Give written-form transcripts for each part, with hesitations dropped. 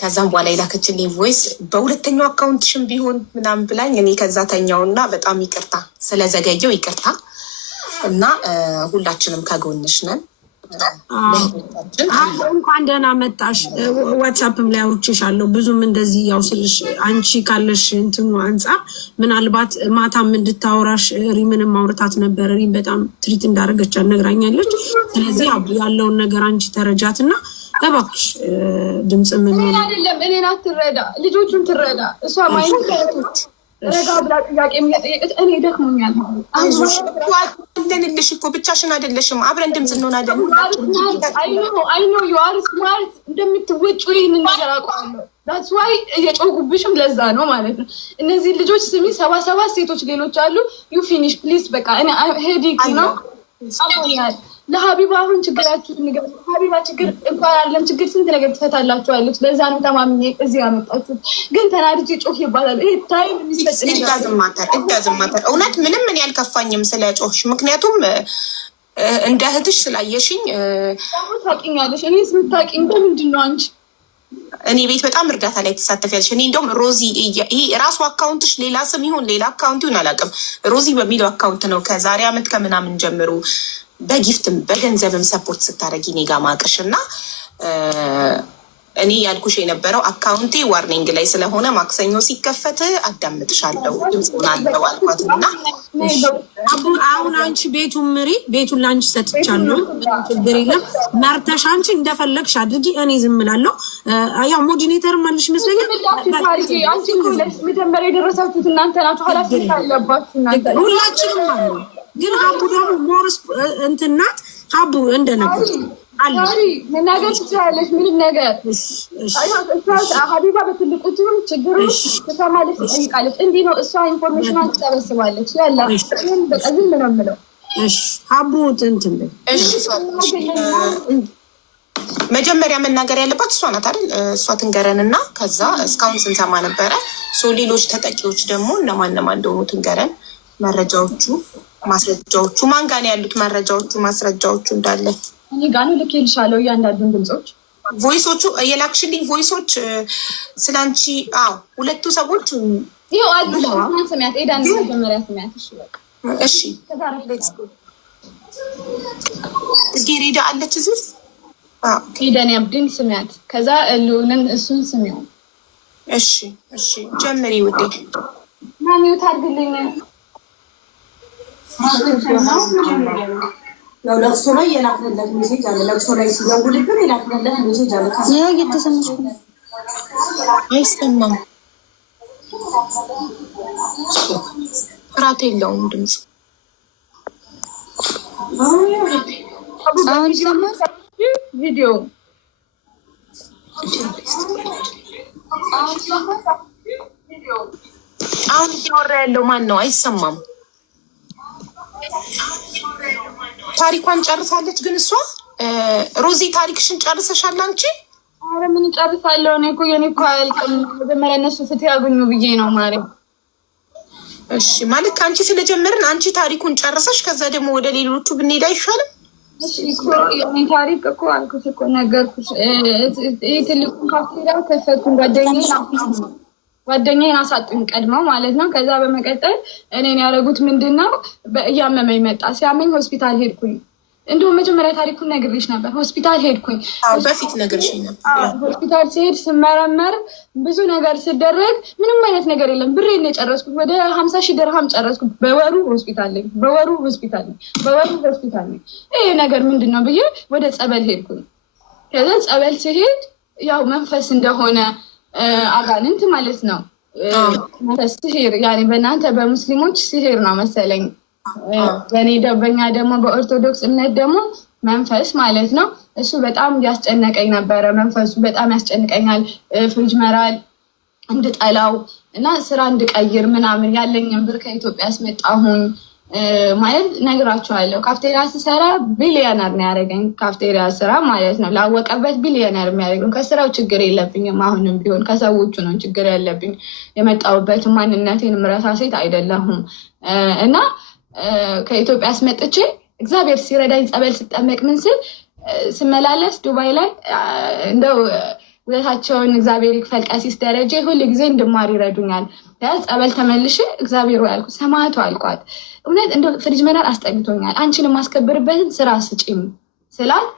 ከዛም በኋላ የላከችልኝ ቮይስ በሁለተኛው አካውንትሽም ቢሆን ምናምን ብላኝ እኔ ከዛ ተኛውና በጣም ይቅርታ ስለዘገየው ይቅርታ እና ሁላችንም ከጎንሽ ነን። እንኳን ደህና መጣሽ። ዋትሳፕም ላይ አውርቼሻለሁ ብዙም እንደዚህ ያው ስልሽ አንቺ ካለሽ እንትኑ አንጻር ምናልባት ማታም እንድታወራሽ ሪምንም ማውርታት ነበር። ሪም በጣም ትሪት እንዳደረገች ነግራኛለች። ስለዚህ ያለውን ነገር አንቺ ተረጃትና እባክሽ ድምጽ ምን አይደለም እኔን አትረዳ ልጆቹን ትረዳ። እሷ ማይንከቶች ረጋ ብላ ጥያቄ የሚጠይቀት እኔ ደክሞኛል። አይዞሽ አለንልሽ እኮ ብቻሽን አይደለሽም፣ አብረን ድምጽ እንሆናለን። አይ ኖ ዩ አር ስማርት እንደምትወጪ ይሄንን ነገር አውቃለሁ። that's why እየጮጉብሽም ለዛ ነው ማለት ነው። እነዚህ ልጆች ስሚ 77 ሴቶች ሌሎች አሉ። you finish please በቃ እኔ ሄዲክ ነው አሞኛል። ለሀቢባ አሁን ችግራችሁ ንገሩ። ሀቢባ ችግር እንኳን አይደለም ችግር ስንት ነገር ትፈታላችኋለች። ለዛ ነው ተማምኜ እዚህ ያመጣችሁት። ግን ተናድጄ ጮህ ይባላል። ይሄ ታይም የሚሰጥ እዳዝማተር እውነት ምንም ምን ያልከፋኝም ስለ ጮህሽ፣ ምክንያቱም እንደ እህትሽ ስላየሽኝ ታውቂኛለሽ። እኔ ስምታውቂኝ በምንድን ነው አንቺ እኔ ቤት በጣም እርዳታ ላይ ትሳተፊያለሽ። እኔ እንደውም ሮዚ ይሄ ራሱ አካውንትሽ ሌላ ስም ይሁን ሌላ አካውንት ይሁን አላውቅም፣ ሮዚ በሚለው አካውንት ነው ከዛሬ አመት ከምናምን ጀምሮ በጊፍትም በገንዘብም ሰፖርት ስታደረጊ እኔ ጋ ማቅሽ እና እኔ ያልኩሽ የነበረው አካውንቴ ዋርኒንግ ላይ ስለሆነ ማክሰኞ ሲከፈት አዳምጥሻለሁ ድምፅን አለው አልኳት እና አሁን አንቺ ቤቱን ምሪ፣ ቤቱን ለአንቺ ሰጥቻለሁ፣ ችግር የለም መርተሽ አንቺ እንደፈለግሽ አድርጊ፣ እኔ ዝም እላለሁ። ያው ሞዲኔተር ማለሽ ይመስለኛል። አንቺ መጀመሪያ የደረሳችሁት እናንተ ናችሁ፣ ኃላፊነት አለባችሁ እናንተ ሁላችንም አለ። ግን ሀቡ ደግሞ ሞርስ እንትናት ሀቡ እንደነገር መናገር ትችላለች። ምንም ነገር ሀቢባ በትልቁ ችግሩ ትሰማለች፣ ትጠይቃለች። እንዲህ ነው እሷ ኢንፎርሜሽኗን ትሰበስባለች። ያላ በቃ ዝም ነው የምለው። ሀቡ እንትን መጀመሪያ መናገር ያለባት እሷ ናት አይደል? እሷ ትንገረን እና ከዛ እስካሁን ስንሰማ ነበረ። ሌሎች ተጠቂዎች ደግሞ እነማን እንደሆኑ ትንገረን። መረጃዎቹ ማስረጃዎቹ ማን ጋር ነው ያሉት? መረጃዎቹ ማስረጃዎቹ እንዳለ እኔ ጋር ነው ልኬልሻለሁ። እያንዳንዱን ድምፆች ቮይሶቹ የላክሽልኝ ቮይሶች ስላንቺ ሁለቱ ሰዎች ይኸው አሉ። ስሚያት ኤዳን መጀመሪያ ስሚያት። እሺ በቃ እሺ። ጽጌረዳ አለች እዚህ ኤዳን ያብድን ስሚያት። ከዛ እሉንን እሱን ስሚው። እሺ እሺ ጀምሪ ውዴ። ማሚው ታርግልኝ ያው ለቅሶ ላይ የላክንለት ሜሴጅ አለ። ለቅሶ ላይ ሲደውልብን የላክንለት ሜሴጅ አለ። ይሄ እየተሰማሽ ነው? አይሰማም፣ ጥራት የለውም ድምፅ። አሁን ይሰማል ቪዲዮ አሁን እያወራ ያለው ማን ነው? አይሰማም። ታሪኳን ጨርሳለች። ግን እሷ ሮዚ ታሪክሽን ጨርሰሻል አንቺ? ኧረ ምን ጨርሳለሁ እኔ እኮ የኔ እኮ አያልቅም። መጀመሪያ እነሱ ፍትህ ያገኙ ብዬ ነው ማርያም። እሺ ማለት ከአንቺ ስለጀመርን አንቺ ታሪኩን ጨርሰሽ ከዛ ደግሞ ወደ ሌሎቹ ብንሄድ አይሻልም? እሺ እኮ የኔ ታሪክ እኮ አልኩሽ እኮ ነገርኩሽ። ይሄ ትልቁን ካፍቴሪያ ከፈትኩኝ ጓደኛዬን አሳጡኝ ቀድመው ማለት ነው። ከዛ በመቀጠል እኔን ያደረጉት ምንድን ነው? እያመመኝ መጣ። ሲያመኝ ሆስፒታል ሄድኩኝ። እንዲሁም መጀመሪያ ታሪኩን ነግሬሽ ነበር። ሆስፒታል ሄድኩኝ። በፊት ነግሬሽ ነበር። ሆስፒታል ሲሄድ ስመረመር ብዙ ነገር ስደረግ ምንም አይነት ነገር የለም። ብሬን የጨረስኩት ወደ 50,000 ድርሃም ጨረስኩት። በወሩ ሆስፒታል ነኝ። ይሄ ነገር ምንድን ነው ብዬ ወደ ጸበል ሄድኩኝ። ከዛ ጸበል ሲሄድ ያው መንፈስ እንደሆነ አጋንንት ማለት ነው። ሲሄር ያኔ በእናንተ በሙስሊሞች ሲሄር ነው መሰለኝ። በእኛ ደግሞ በኦርቶዶክስ እምነት ደግሞ መንፈስ ማለት ነው። እሱ በጣም ያስጨነቀኝ ነበረ። መንፈሱ በጣም ያስጨንቀኛል። ፍሪጅ መራል እንድጠላው እና ስራ እንድቀይር ምናምን ያለኝን ብር ከኢትዮጵያ አስመጣሁኝ ማለት ነግራቸዋለሁ። ካፍቴሪያ ስሰራ ቢሊዮነር ነው ያደረገኝ። ካፍቴሪያ ስራ ማለት ነው ላወቀበት ቢሊዮነር የሚያደርገኝ። ከስራው ችግር የለብኝም። አሁንም ቢሆን ከሰዎቹ ነው ችግር ያለብኝ። የመጣሁበት ማንነቴን ምረሳ ሴት አይደለሁም እና ከኢትዮጵያ አስመጥቼ እግዚአብሔር ሲረዳኝ ጸበል ስጠመቅ ምን ስል ስመላለስ ዱባይ ላይ እንደው ውለታቸውን እግዚአብሔር ይክፈል። ቀሲስ ደረጀ ሁሉ ጊዜ እንድማር ይረዱኛል። ጸበል ተመልሼ እግዚአብሔር ወይ አልኩት፣ ሰማዕቱ አልኳት። እውነት እንደው ፍሪጅ መናር አስጠግቶኛል፣ አንቺን የማስከብርበትን ስራ ስጪኝ ስላት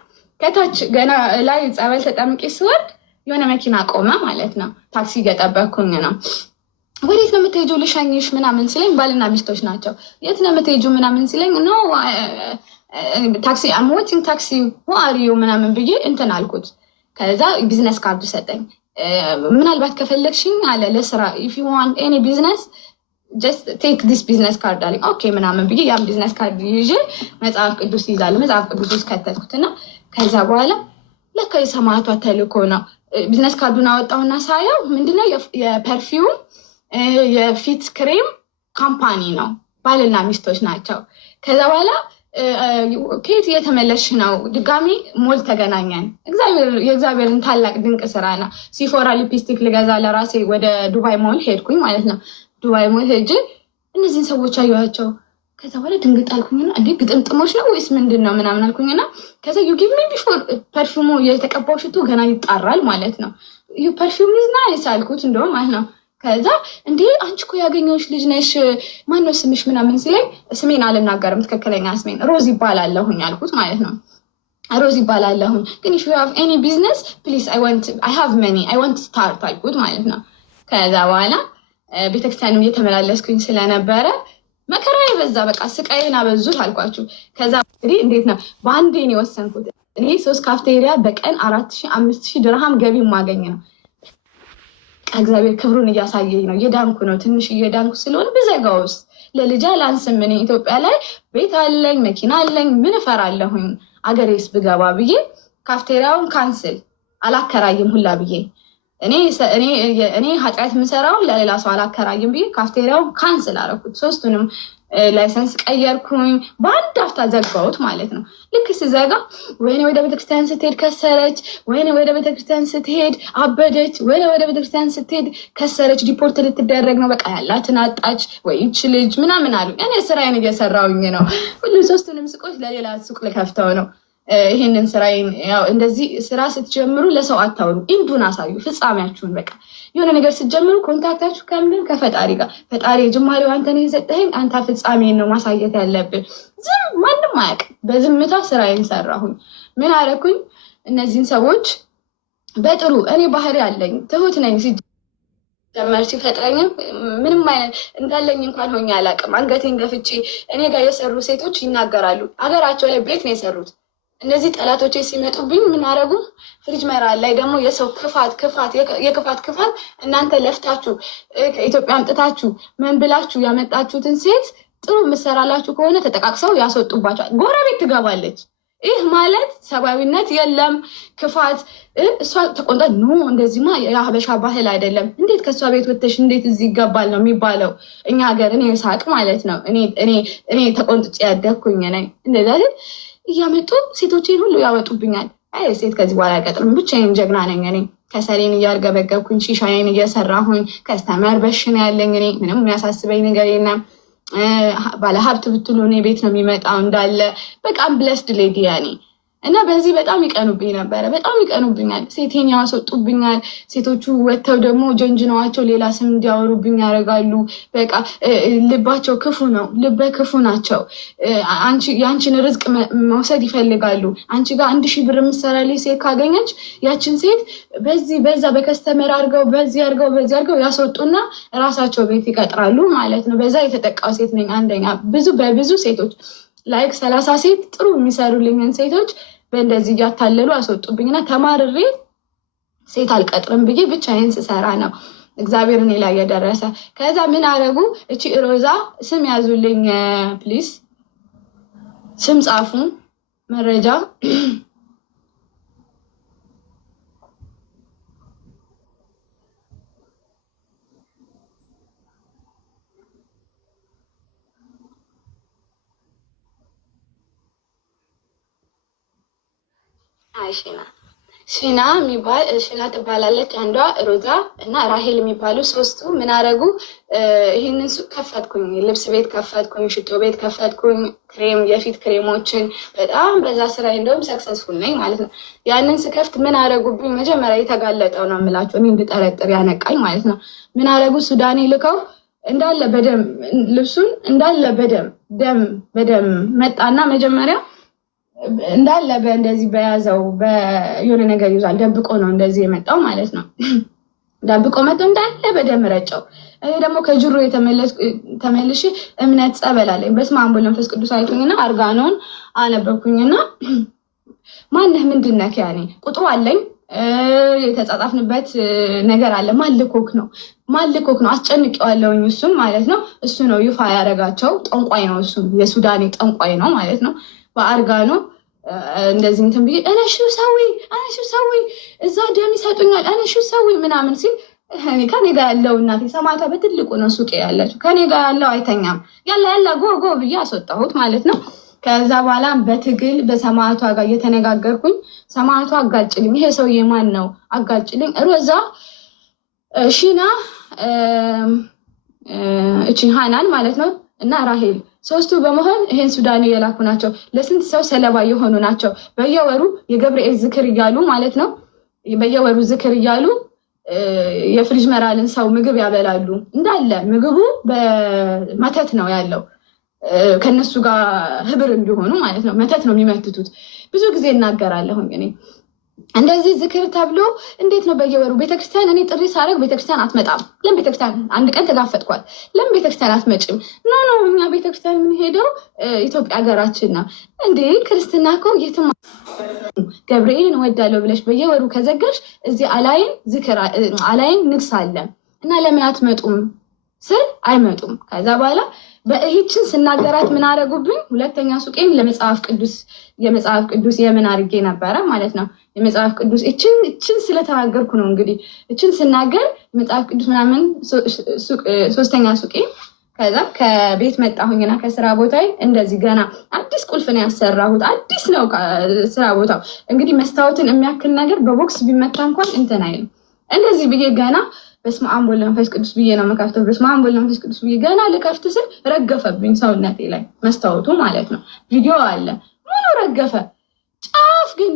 ከታች ገና ላይ ጸበል ተጠምቄ ስወርድ የሆነ መኪና ቆመ ማለት ነው። ታክሲ እየጠበኩኝ ነው። ወዴት ነው የምትሄጂው ልሸኝሽ ምናምን ሲለኝ፣ ባልና ሚስቶች ናቸው። የት ነው የምትሄጂው ምናምን ሲለኝ፣ ኖ ታክሲ አም ዌቲንግ ታክሲ ሁ አር ዩ ምናምን ብዬ እንትን አልኩት። ከዛ ቢዝነስ ካርድ ሰጠኝ። ምናልባት ከፈለግሽኝ አለ ለስራ ኢፍ ዩ ዋንት ኤኒ ቢዝነስ ጀስት ቴክ ዲስ ቢዝነስ ካርድ አለኝ። ኦኬ ምናምን ብዬ ያን ቢዝነስ ካርድ ይዤ መጽሐፍ ቅዱስ ይዛል መጽሐፍ ቅዱስ ውስጥ ከተትኩትና ከዛ በኋላ ለካ የሰማዕቷ ተልእኮ ነው። ቢዝነስ ካርዱን አወጣውና ሳየው ምንድነው የፐርፊውም የፊት ክሬም ካምፓኒ ነው። ባልና ሚስቶች ናቸው። ከዛ በኋላ ከየት እየተመለስሽ ነው? ድጋሚ ሞል ተገናኘን። የእግዚአብሔርን ታላቅ ድንቅ ስራ ነው። ሲፎራ ሊፕስቲክ ልገዛ ለራሴ ወደ ዱባይ ሞል ሄድኩኝ ማለት ነው። ዱባይ ሞል ሄጅ እነዚህን ሰዎች አየኋቸው። ከዛ በኋላ ድንግጥ አልኩኝና እንዴ ግጥምጥሞች ነው ወይስ ምንድን ነው ምናምን አልኩኝና ከዛ ዩ ጊቭ ሚ ቢፎር ፐርፊውሙ የተቀባው ሽቶ ገና ይጣራል ማለት ነው። ዩ ፐርፊውም ኢዝ ናይስ አልኩት እንደውም ማለት ነው። ከዛ እንዴ አንቺ እኮ ያገኘሁሽ ልጅ ነሽ ማነው ስምሽ ምናምን ሲለኝ ስሜን አልናገርም ትክክለኛ ስሜን ሮዝ ይባላለሁኝ አልኩት ማለት ነው። ሮዝ ይባላለሁኝ ግን if you have any business please I have money I want to start አልኩት ማለት ነው። ከዛ በኋላ ቤተክርስቲያኑ እየተመላለስኩኝ ስለነበረ መከራ የበዛ በቃ ስቃይን አበዙት አልኳችሁ። ከዛ እንግዲህ እንዴት ነው በአንዴ ነው የወሰንኩት። እኔ 3 ካፍቴሪያ በቀን 4000 5000 ድርሃም ገቢ ማገኝ ነው። እግዚአብሔር ክብሩን እያሳየኝ ነው። የዳንኩ ነው ትንሽ እየዳንኩ ስለሆነ ብዘጋውስ ለልጅ ላንስም እኔ ኢትዮጵያ ላይ ቤት አለኝ መኪና አለኝ ምን እፈራለሁኝ አገሬስ ብገባ ብዬ ካፍቴሪያውን ካንስል አላከራይም ሁላ ብዬ እኔ ኃጢአት የምሰራው ለሌላ ሰው አላከራይም ብዬ ካፍቴሪያውን ካንስል አደረኩት። 3ቱንም ላይሰንስ ቀየርኩኝ። በአንድ አፍታ ዘጋሁት ማለት ነው። ልክ ስዘጋ ወይኔ ወደ ቤተክርስቲያን ስትሄድ ከሰረች፣ ወይኔ ወደ ቤተክርስቲያን ስትሄድ አበደች፣ ወይኔ ወደ ቤተክርስቲያን ስትሄድ ከሰረች፣ ዲፖርት ልትደረግ ነው፣ በቃ ያላትን አጣች ወይ ይች ልጅ ምናምን አሉ። እኔ ስራዬን እየሰራሁኝ ነው። ሁሉ 3ቱንም ሱቆች ለሌላ ሱቅ ልከፍተው ነው። ይሄንን ስራዬን ያው እንደዚህ ስራ ስትጀምሩ ለሰው አታውሩ፣ ኢንዱን አሳዩ ፍጻሜያችሁን። በቃ የሆነ ነገር ስትጀምሩ ኮንታክታችሁ ከምንድን ከፈጣሪ ጋር ፈጣሪ ጅማሬው አንተ ነው የሰጠኸኝ፣ አንተ ፍጻሜን ነው ማሳየት ያለብን። ዝም ማንም አያውቅም። በዝምታ ስራዬን ሰራሁኝ። ምን አደረኩኝ? እነዚህን ሰዎች በጥሩ እኔ ባህሪ አለኝ፣ ትሁት ነኝ። ሲጀመር ሲፈጥረኝም ምንም አይነት እንዳለኝ እንኳን ሆኜ አላውቅም። አንገቴን ገፍቼ እኔ ጋር የሰሩ ሴቶች ይናገራሉ። አገራቸው ላይ ቤት ነው የሰሩት። እነዚህ ጠላቶቼ ሲመጡብኝ ምን አደረጉ? ፍሪጅ መራል ላይ ደግሞ የሰው የክፋት ክፋት እናንተ ለፍታችሁ ከኢትዮጵያ አምጥታችሁ ምን ብላችሁ ያመጣችሁትን ሴት ጥሩ ምሰራላችሁ ከሆነ ተጠቃቅሰው ያስወጡባቸዋል። ጎረቤት ትገባለች። ይህ ማለት ሰብአዊነት የለም ክፋት። እሷ ተቆንጣ ኖ እንደዚህማ የሀበሻ ባህል አይደለም። እንዴት ከእሷ ቤት ወጥተሽ እንዴት እዚህ ይገባል ነው የሚባለው እኛ ሀገር። እኔ ሳቅ ማለት ነው። እኔ ተቆንጥጬ ያደግኩኝ ነኝ። እንደዛ እያመጡ ሴቶቼን ሁሉ ያወጡብኛል። አይ ሴት ከዚህ በኋላ አይቀጥርም፣ ብቻዬን ጀግና ነኝ እኔ። ከሰሌን እያርገበገብኩኝ ሺሻዬን እየሰራሁኝ ከስተመር በሽን ያለኝ እኔ። ምንም የሚያሳስበኝ ነገር የለም። ባለሀብት ብትሉ እኔ ቤት ነው የሚመጣው እንዳለ። በቃም ብለስድ ሌዲ ያኔ እና በዚህ በጣም ይቀኑብኝ ነበረ። በጣም ይቀኑብኛል። ሴቴን ያስወጡብኛል። ሴቶቹ ወጥተው ደግሞ ጀንጅነዋቸው ሌላ ስም እንዲያወሩብኝ ያደርጋሉ። በቃ ልባቸው ክፉ ነው። ልበ ክፉ ናቸው። የአንቺን ርዝቅ መውሰድ ይፈልጋሉ። አንቺ ጋር 1000 ብር የምትሰራልኝ ሴት ካገኘች ያችን ሴት በዚህ በዛ በከስተመር አድርገው በዚህ አድርገው ያስወጡና ራሳቸው ቤት ይቀጥራሉ ማለት ነው። በዛ የተጠቃው ሴት ነኝ አንደኛ። በብዙ ሴቶች ላይክ 30 ሴት ጥሩ የሚሰሩልኝን ሴቶች በእንደዚህ እያታለሉ አስወጡብኝና ተማርሬ ሴት አልቀጥርም ብዬ ብቻዬን ስሰራ ነው እግዚአብሔር እኔ ላይ የደረሰ። ከዛ ምን አረጉ? እቺ ሮዛ ስም ያዙልኝ ፕሊዝ፣ ስም ጻፉ፣ መረጃ አይሽና ሽና የሚባል ሽና ትባላለች አንዷ፣ ሮዛ እና ራሄል የሚባሉ ሶስቱ ምን አረጉ? ይህንን ሱቅ ከፈትኩኝ፣ ልብስ ቤት ከፈትኩኝ፣ ሽቶ ቤት ከፈትኩኝ፣ ክሬም የፊት ክሬሞችን በጣም በዛ ስራ እንደውም ሰክሰስፉል ነኝ ማለት ነው። ያንን ስከፍት ምን አረጉብኝ? መጀመሪያ የተጋለጠው ነው የምላቸው እኔ እንድጠረጥር ያነቃኝ ማለት ነው። ምን አረጉ? ሱዳኔ ልከው እንዳለ በደም ልብሱን እንዳለ በደም መጣና መጀመሪያ እንዳለ በእንደዚህ በያዘው የሆነ ነገር ይዟል፣ ደብቆ ነው እንደዚህ የመጣው ማለት ነው። ደብቆ መጥቶ እንዳለ በደም ረጨው። እኔ ደግሞ ከጅሮ ተመልሼ እምነት ጸበል አለኝ። በስመ አብ ወወልድ ወመንፈስ ቅዱስ አልኩኝና አርጋኖን አነበብኩኝና ማነህ ምንድነህ ያኔ ቁጥሩ አለኝ የተጻጻፍንበት ነገር አለ። ማልኮክ ነው አስጨንቄዋለሁኝ። እሱም ማለት ነው እሱ ነው ይፋ ያደረጋቸው። ጠንቋይ ነው እሱም የሱዳኔ ጠንቋይ ነው ማለት ነው። በአርጋኖ እንደዚህ እንትን ብዬ እነሹ ሰዊ እዛ ደም ይሰጡኛል እነሹ ሰዊ ምናምን ሲል ከኔ ጋር ያለው እናቴ ሰማዕቷ በትልቁ ነው ሱቄ ያለችው። ከኔ ጋር ያለው አይተኛም ያላ ጎ ብዬ አስወጣሁት ማለት ነው። ከዛ በኋላ በትግል በሰማዕቷ ጋር እየተነጋገርኩኝ ሰማዕቷ አጋጭልኝ፣ ይሄ ሰውዬ ማን ነው አጋጭልኝ። ሮዛ ሺና እቺ ሃናን ማለት ነው እና ራሄል ሶስቱ በመሆን ይሄን ሱዳኔ የላኩ ናቸው። ለስንት ሰው ሰለባ የሆኑ ናቸው። በየወሩ የገብርኤል ዝክር እያሉ ማለት ነው በየወሩ ዝክር እያሉ የፍሪጅ መራልን ሰው ምግብ ያበላሉ። እንዳለ ምግቡ በመተት ነው ያለው ከነሱ ጋር ህብር እንዲሆኑ ማለት ነው። መተት ነው የሚመትቱት። ብዙ ጊዜ እናገራለሁኝ እኔ እንደዚህ ዝክር ተብሎ እንዴት ነው በየወሩ ቤተክርስቲያን? እኔ ጥሪ ሳደርግ ቤተክርስቲያን አትመጣም። ለምን ቤተክርስቲያን አንድ ቀን ተጋፈጥኳል። ለምን ቤተክርስቲያን አትመጭም? ኖ እኛ ቤተክርስቲያን የምንሄደው ኢትዮጵያ ሀገራችን ነው እንዴ። ክርስትና እኮ የትም ገብርኤልን እወዳለሁ ብለሽ በየወሩ ከዘጋሽ እዚህ አላይን ንግስ አለ እና ለምን አትመጡም ስል አይመጡም። ከዛ በኋላ በእህችን ስናገራት ምን አደረጉብኝ? ሁለተኛ ሱቄን የመጽሐፍ ቅዱስ የምን አድርጌ ነበረ ማለት ነው። የመጽሐፍ ቅዱስ እችን ስለተናገርኩ ነው እንግዲህ እችን ስናገር መጽሐፍ ቅዱስ ምናምን ሶስተኛ ሱቄን ከዛ ከቤት መጣሁኝና ከስራ ቦታ እንደዚህ ገና አዲስ ቁልፍ ነው ያሰራሁት። አዲስ ነው ስራ ቦታው እንግዲህ መስታወትን የሚያክል ነገር በቦክስ ቢመታ እንኳን እንትን አይልም። እንደዚህ ብዬ ገና በስመ አብ ወወልድ ወመንፈስ ቅዱስ ብዬ ነው የምከፍተው። በስመ አብ ወወልድ ወመንፈስ ቅዱስ ብዬ ገና ልከፍት ስል ረገፈብኝ ሰውነቴ ላይ መስታወቱ ማለት ነው። ቪዲዮ አለ ሙሉ ረገፈ። ጫፍ ግን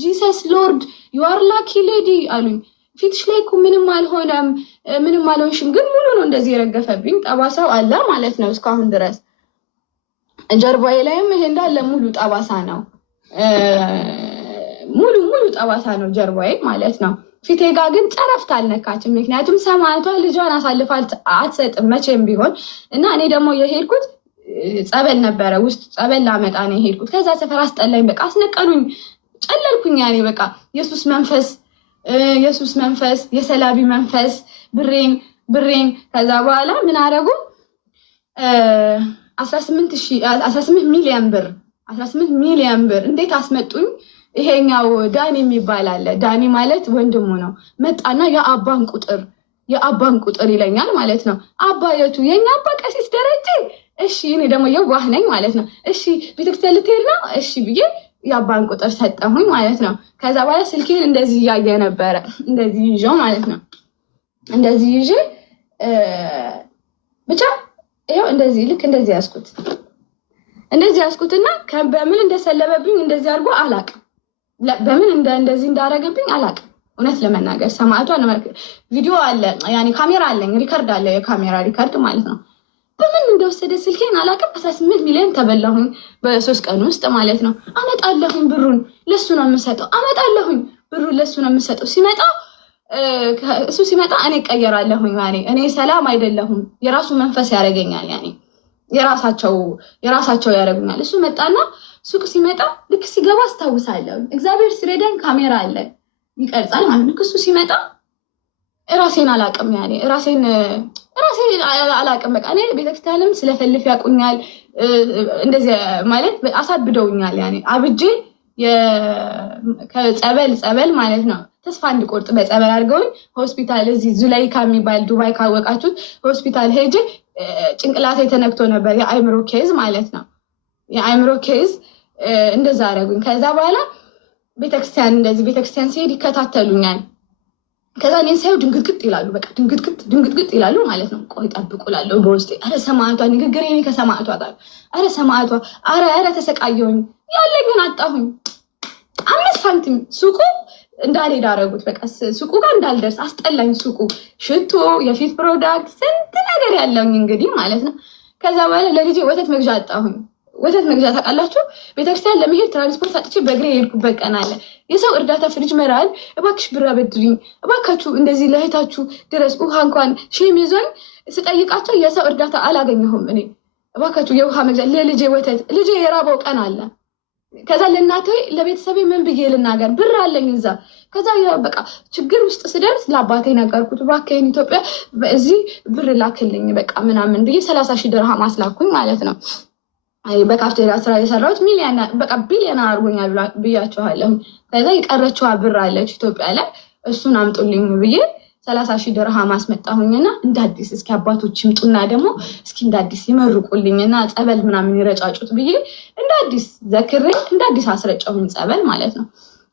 ጂሰስ ሎርድ ዩ አር ላኪ ሌዲ አሉኝ። ፊትሽ ላይ እኮ ምንም አልሆነም፣ ምንም አልሆንሽም፣ ግን ሙሉ ነው እንደዚህ የረገፈብኝ። ጠባሳው አለ ማለት ነው እስካሁን ድረስ። ጀርባዬ ላይም ይሄ እንዳለ ሙሉ ጠባሳ ነው፣ ሙሉ ጠባሳ ነው ጀርባዬ ማለት ነው። ፊቴ ጋር ግን ጨረፍታ አልነካችም። ምክንያቱም ሰማዕቷ ልጇን አሳልፋ አትሰጥም መቼም ቢሆን እና እኔ ደግሞ የሄድኩት ጸበል ነበረ፣ ውስጥ ጸበል ላመጣ ነው የሄድኩት። ከዛ ሰፈር አስጠላኝ፣ በቃ አስነቀሉኝ፣ ጨለልኩኝ። ያኔ በቃ ኢየሱስ መንፈስ፣ የሰላቢ መንፈስ ብሬን። ከዛ በኋላ ምን አደረጉ? 18 ሚሊዮን ብር እንዴት አስመጡኝ? ይሄኛው ዳኒ የሚባል አለ። ዳኒ ማለት ወንድሙ ነው። መጣና የአባን ቁጥር ይለኛል ማለት ነው። አባ የቱ? የኛ አባ ቀሲስ ደረጀ። እሺ እኔ ደግሞ የዋህ ነኝ ማለት ነው። እሺ ቤተክርስቲያን ልትሄድ ነው? እሺ ብዬ የአባን ቁጥር ሰጠሁኝ ማለት ነው። ከዛ በኋላ ስልኬን እንደዚህ እያየ ነበረ፣ እንደዚህ ይዤው ማለት ነው። እንደዚህ ይዤ ብቻ ይኸው እንደዚህ ልክ እንደዚህ ያዝኩትና በምን እንደሰለበብኝ እንደዚህ አድርጎ አላቅም። በምን እንደዚህ እንዳረገብኝ አላቅም። እውነት ለመናገር ሰማዕቷን ቪዲዮ አለ፣ ያኔ ካሜራ አለኝ፣ ሪከርድ አለ፣ የካሜራ ሪከርድ ማለት ነው። በምን እንደወሰደ ስልኬን አላቅም። 18 ሚሊዮን ተበላሁኝ በ3 ቀን ውስጥ ማለት ነው። አመጣለሁኝ ብሩን ለሱ ነው የምሰጠው። እሱ ሲመጣ እኔ እቀየራለሁኝ። ያኔ እኔ ሰላም አይደለሁም፣ የራሱ መንፈስ ያደርገኛል። ያኔ የራሳቸው ያደርጉኛል። እሱ መጣና ሱቅ ሲመጣ ልክ ሲገባ አስታውሳለሁ። እግዚአብሔር ሲረዳኝ ካሜራ አለ ይቀርጻል ማለት ነው። እሱ ሲመጣ ራሴን አላቅም፣ ያኔ ራሴን አላቅም። በቃ እኔ ቤተክርስቲያንም ስለፈልፍ ያቁኛል፣ እንደዚህ ማለት አሳብደውኛል። ያኔ አብጄ ከጸበል ማለት ነው ተስፋ እንድቆርጥ በጸበል አድርገውኝ ሆስፒታል፣ እዚህ ዙላይካ የሚባል ዱባይ ካወቃችሁት ሆስፒታል ሄጄ ጭንቅላቴ ተነክቶ ነበር። የአይምሮ ኬዝ ማለት ነው። የአይምሮ ኬዝ እንደዛ አደረጉኝ። ከዛ በኋላ ቤተክርስቲያን እንደዚህ ቤተክርስቲያን ሲሄድ ይከታተሉኛል። ከዛ እኔን ሳይው ድንግጥግጥ ይላሉ። በቃ ድንግጥግጥ ይላሉ ማለት ነው። ቆይ ጠብቁ እላለሁ በውስጤ። አረ ሰማዕቷ ንግግር እኔ ከሰማዕቷ ጋር አረ ሰማዕቷ አረ ተሰቃየሁኝ። ያለኝን አጣሁኝ። 5 ሳንቲም ሱቁ እንዳልሄድ አደረጉት። በቃ ሱቁ ጋር እንዳልደርስ አስጠላኝ። ሱቁ ሽቶ፣ የፊት ፕሮዳክት፣ ስንት ነገር ያለውኝ እንግዲህ ማለት ነው። ከዛ በኋላ ለልጄ ወተት መግዣ አጣሁኝ። ወተት መግዣ ታውቃላችሁ? ቤተክርስቲያን ለመሄድ ትራንስፖርት አጥቼ በእግሬ የሄድኩበት ቀን አለ። የሰው እርዳታ ፍሪጅ መራል፣ እባክሽ ብር አበድሪኝ፣ እባካችሁ እንደዚህ ለእህታችሁ ድረስ ውሃ እንኳን ሼም ይዞኝ ስጠይቃቸው የሰው እርዳታ አላገኘሁም። እኔ እባካችሁ የውሃ መግዣ ለልጄ ወተት፣ ልጄ የራበው ቀን አለ። ከዛ ለእናቴ ለቤተሰቤ ምን ብዬ ልናገር? ብር አለኝ እዛ። ከዛ በቃ ችግር ውስጥ ስደርስ ለአባቴ ነገርኩት። እባክህን ኢትዮጵያ በዚህ ብር ላክልኝ በቃ ምናምን ብዬ 30,000 ድርሃም አስላኩኝ ማለት ነው። በካፍቴሪያ ስራ የሰራሁት በቃ ቢሊዮን አድርጎኛል ብያቸዋለሁ። ከዛ የቀረችዋ ብር አለች ኢትዮጵያ ላይ እሱን አምጡልኝ ብዬ 30,000 ድርሃም አስመጣሁኝና እንደ አዲስ እስኪ አባቶች ይምጡና ደግሞ እስኪ እንደ አዲስ ይመርቁልኝና ጸበል ምናምን ይረጫጩት ብዬ እንደ አዲስ ዘክሬ እንደ አዲስ አስረጨሁኝ ጸበል ማለት ነው።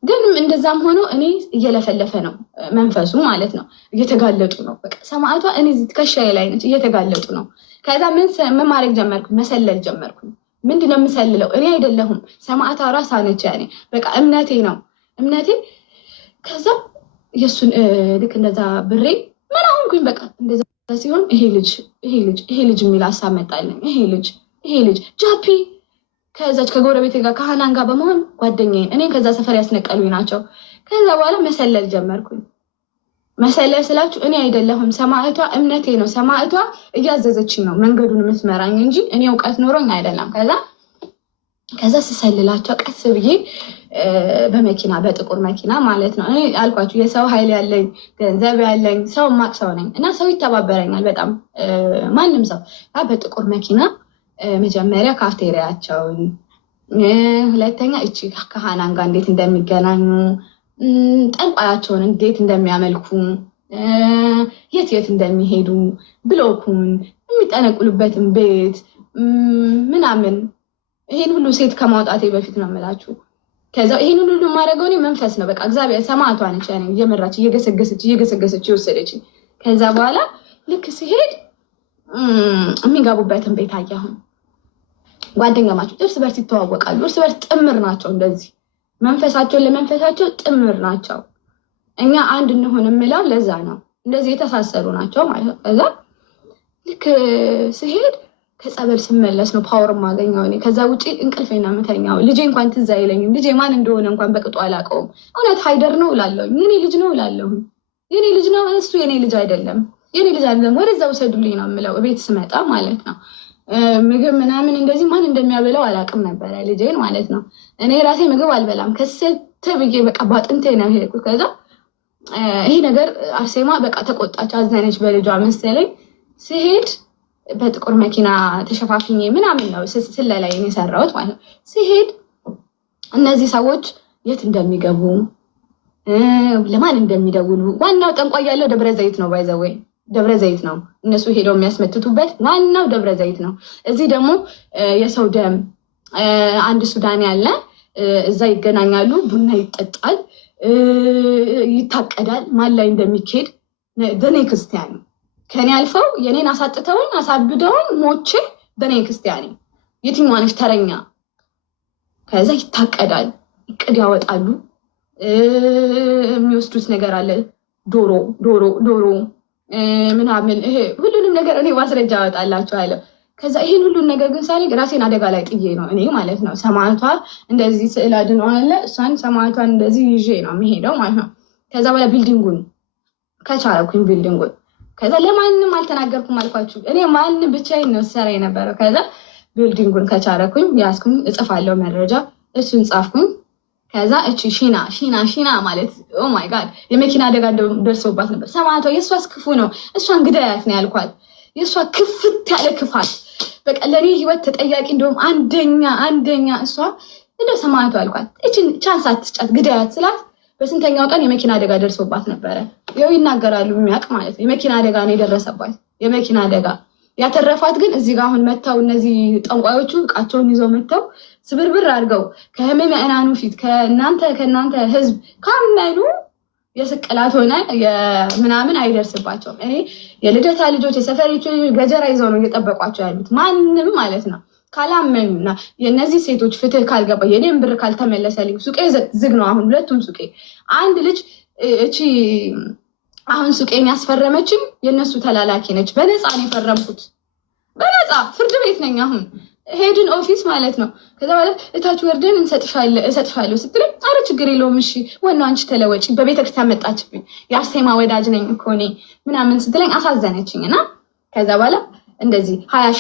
ግን እንደዛም ሆኖ እኔ እየለፈለፈ ነው መንፈሱ ማለት ነው። እየተጋለጡ ነው በቃ ሰማዕቷ እኔ ትከሻዬ ላይ ነች፣ እየተጋለጡ ነው። ከዛ ምን ማድረግ ጀመርኩ? መሰለል ጀመርኩ። ምንድነው የምሰልለው? እኔ አይደለሁም ሰማዕቷ ራሷ ነች። ያኔ በቃ እምነቴ ነው እምነቴ። ከዛ የሱን ልክ እንደዛ ብሬ ምን አሁንኩኝ በቃ እንደዛ ሲሆን ይሄ ልጅ የሚል ሀሳብ መጣልኝ። ይሄ ልጅ ጃፒ ከዛች ከጎረቤቴ ጋር ከሃናን ጋር በመሆን ጓደኛዬን እኔን ከዛ ሰፈር ያስነቀሉኝ ናቸው። ከዛ በኋላ መሰለል ጀመርኩኝ። መሰለል ስላችሁ እኔ አይደለሁም ሰማዕቷ እምነቴ ነው። ሰማዕቷ እያዘዘችኝ ነው መንገዱን የምትመራኝ እንጂ እኔ እውቀት ኖሮኝ አይደለም። ከዛ ስሰልላቸው ቀስ ብዬ በመኪና በጥቁር መኪና ማለት ነው። እኔ አልኳችሁ የሰው ኃይል ያለኝ ገንዘብ ያለኝ ሰው ማቅ ሰው ነኝ እና ሰው ይተባበረኛል በጣም ማንም ሰው። በጥቁር መኪና መጀመሪያ ካፍቴሪያቸውን፣ ሁለተኛ እቺ ከሃናን ጋር እንዴት እንደሚገናኙ፣ ጠንቋያቸውን እንዴት እንደሚያመልኩ፣ የት እንደሚሄዱ፣ ብሎኩን የሚጠነቁሉበትን ቤት ምናምን ይሄን ሁሉ ሴት ከማውጣቴ በፊት ነው የምላችሁ። ከዛ ይሄን ሁሉ ማድረገው እኔ መንፈስ ነው በቃ እግዚአብሔር ሰማዕቷ ነች ያኔ እየመራች እየገሰገሰች ይወሰደች። ከዛ በኋላ ልክ ሲሄድ የሚጋቡበትን ቤት አያሁን። ጓደኛማቸው እርስ በርስ ይተዋወቃሉ። እርስ በርስ ጥምር ናቸው። እንደዚህ መንፈሳቸውን ለመንፈሳቸው ጥምር ናቸው። እኛ አንድ እንሆን የምለው ለዛ ነው። እንደዚህ የተሳሰሩ ናቸው ማለት ነው። ከዛ ልክ ሲሄድ ከጸበል ስመለስ ነው ፓወር ማገኘው እኔ። ከዛ ውጪ እንቅልፌና የምተኛው። ልጄ እንኳን ትዝ አይለኝም። ልጄ ማን እንደሆነ እንኳን በቅጡ አላውቀውም። እውነት ሃይደር ነው እላለሁ። የኔ ልጅ ነው እላለሁ። የኔ ልጅ ነው እሱ የኔ ልጅ አይደለም። ወደዛ ውሰዱልኝ ነው የምለው ቤት ስመጣ ማለት ነው። ምግብ ምናምን እንደዚህ ማን እንደሚያበላው አላውቅም ነበረ ልጄን ማለት ነው። እኔ ራሴ ምግብ አልበላም። ከሰተ ብዬ በቃ ባጥንቴ ነው የሄድኩት። ከዛ ይሄ ነገር አርሴማ በቃ ተቆጣች፣ አዘነች በልጇ መሰለኝ። ሲሄድ በጥቁር መኪና ተሸፋፍኜ ምናምን ነው ስለላይ የሰራሁት ማለት ነው። ሲሄድ እነዚህ ሰዎች የት እንደሚገቡ ለማን እንደሚደውሉ፣ ዋናው ጠንቋይ ያለው ደብረ ዘይት ነው። ባይዘወይ ደብረ ዘይት ነው እነሱ ሄደው የሚያስመትቱበት ዋናው ደብረ ዘይት ነው። እዚህ ደግሞ የሰው ደም አንድ ሱዳን ያለ እዛ ይገናኛሉ። ቡና ይጠጣል፣ ይታቀዳል። ማን ላይ እንደሚካሄድ ደኔ ክርስቲያን ከኔ አልፈው የኔን አሳጥተውኝ አሳብደውኝ ሞቼ ደኔ ክርስቲያን የትኛዋ ነች ተረኛ? ከዛ ይታቀዳል፣ እቅድ ያወጣሉ። የሚወስዱት ነገር አለ ዶሮ ምናምን ይሄ ሁሉንም ነገር እኔ ማስረጃ አወጣላችኋለሁ። ከዛ ይሄን ሁሉን ነገር ግን ሳልግ ራሴን አደጋ ላይ ጥዬ ነው እኔ ማለት ነው። ሰማዕቷ እንደዚህ ስዕል አድኖ አለ እሷን ሰማዕቷን እንደዚህ ይዤ ነው የሚሄደው ማለት ነው። ከዛ በኋላ ቢልዲንጉን ከቻልኩኝ ቢልዲንጉን ከዛ ለማንም አልተናገርኩም አልኳችሁ። እኔ ማንም ብቻዬን ነው ሰራ የነበረው። ከዛ ቢልዲንጉን ከቻልኩኝ ያስኩኝ እጽፋለሁ መረጃ እሱን ጻፍኩኝ። ከዛ እቺ ሺና ማለት ኦ ማይ ጋድ የመኪና አደጋ ደርሶባት ነበር። ሰማዕቷ የእሷስ ክፉ ነው እሷን ግዳያት ነው ያልኳት። የእሷ ክፍት ያለ ክፋት በቃ ለእኔ ህይወት ተጠያቂ እንደውም አንደኛ እሷ እንደ ሰማዕቷ አልኳት። እቺን ቻንስ አትስጫት ግዳያት ስላት በስንተኛው ቀን የመኪና አደጋ ደርሶባት ነበረ። ያው ይናገራሉ የሚያውቅ ማለት ነው። የመኪና አደጋ ነው የደረሰባት የመኪና አደጋ። ያተረፋት ግን እዚህ ጋር አሁን መተው እነዚህ ጠንቋዮቹ እቃቸውን ይዘው መተው ስብርብር አድርገው ከምዕመናኑ ፊት ከእናንተ ህዝብ ካመኑ የስቅላት ሆነ ምናምን አይደርስባቸውም። እኔ የልደታ ልጆች የሰፈሪቱ ገጀራ ይዘው ነው እየጠበቋቸው ያሉት ማንም ማለት ነው። ካላመኑና የእነዚህ ሴቶች ፍትህ ካልገባ የኔም ብር ካልተመለሰልኝ ሱቄ ዝግ ነው። አሁን ሁለቱም ሱቄ አንድ ልጅ እቺ አሁን ሱቄን ያስፈረመችኝ የእነሱ ተላላኪ ነች። በነፃ ነው የፈረምኩት። በነፃ ፍርድ ቤት ነኝ አሁን ሄድን ኦፊስ ማለት ነው። ከዛ በኋላ እታች ወርደን እሰጥሻለሁ ስትለኝ አረ ችግር የለውም እሺ ዋናው አንቺ ተለወጪ። በቤተክርስቲያን መጣችብኝ። የአርሴማ ወዳጅ ነኝ እኮ እኔ ምናምን ስትለኝ አሳዘነችኝ። እና ከዛ በኋላ እንደዚህ 20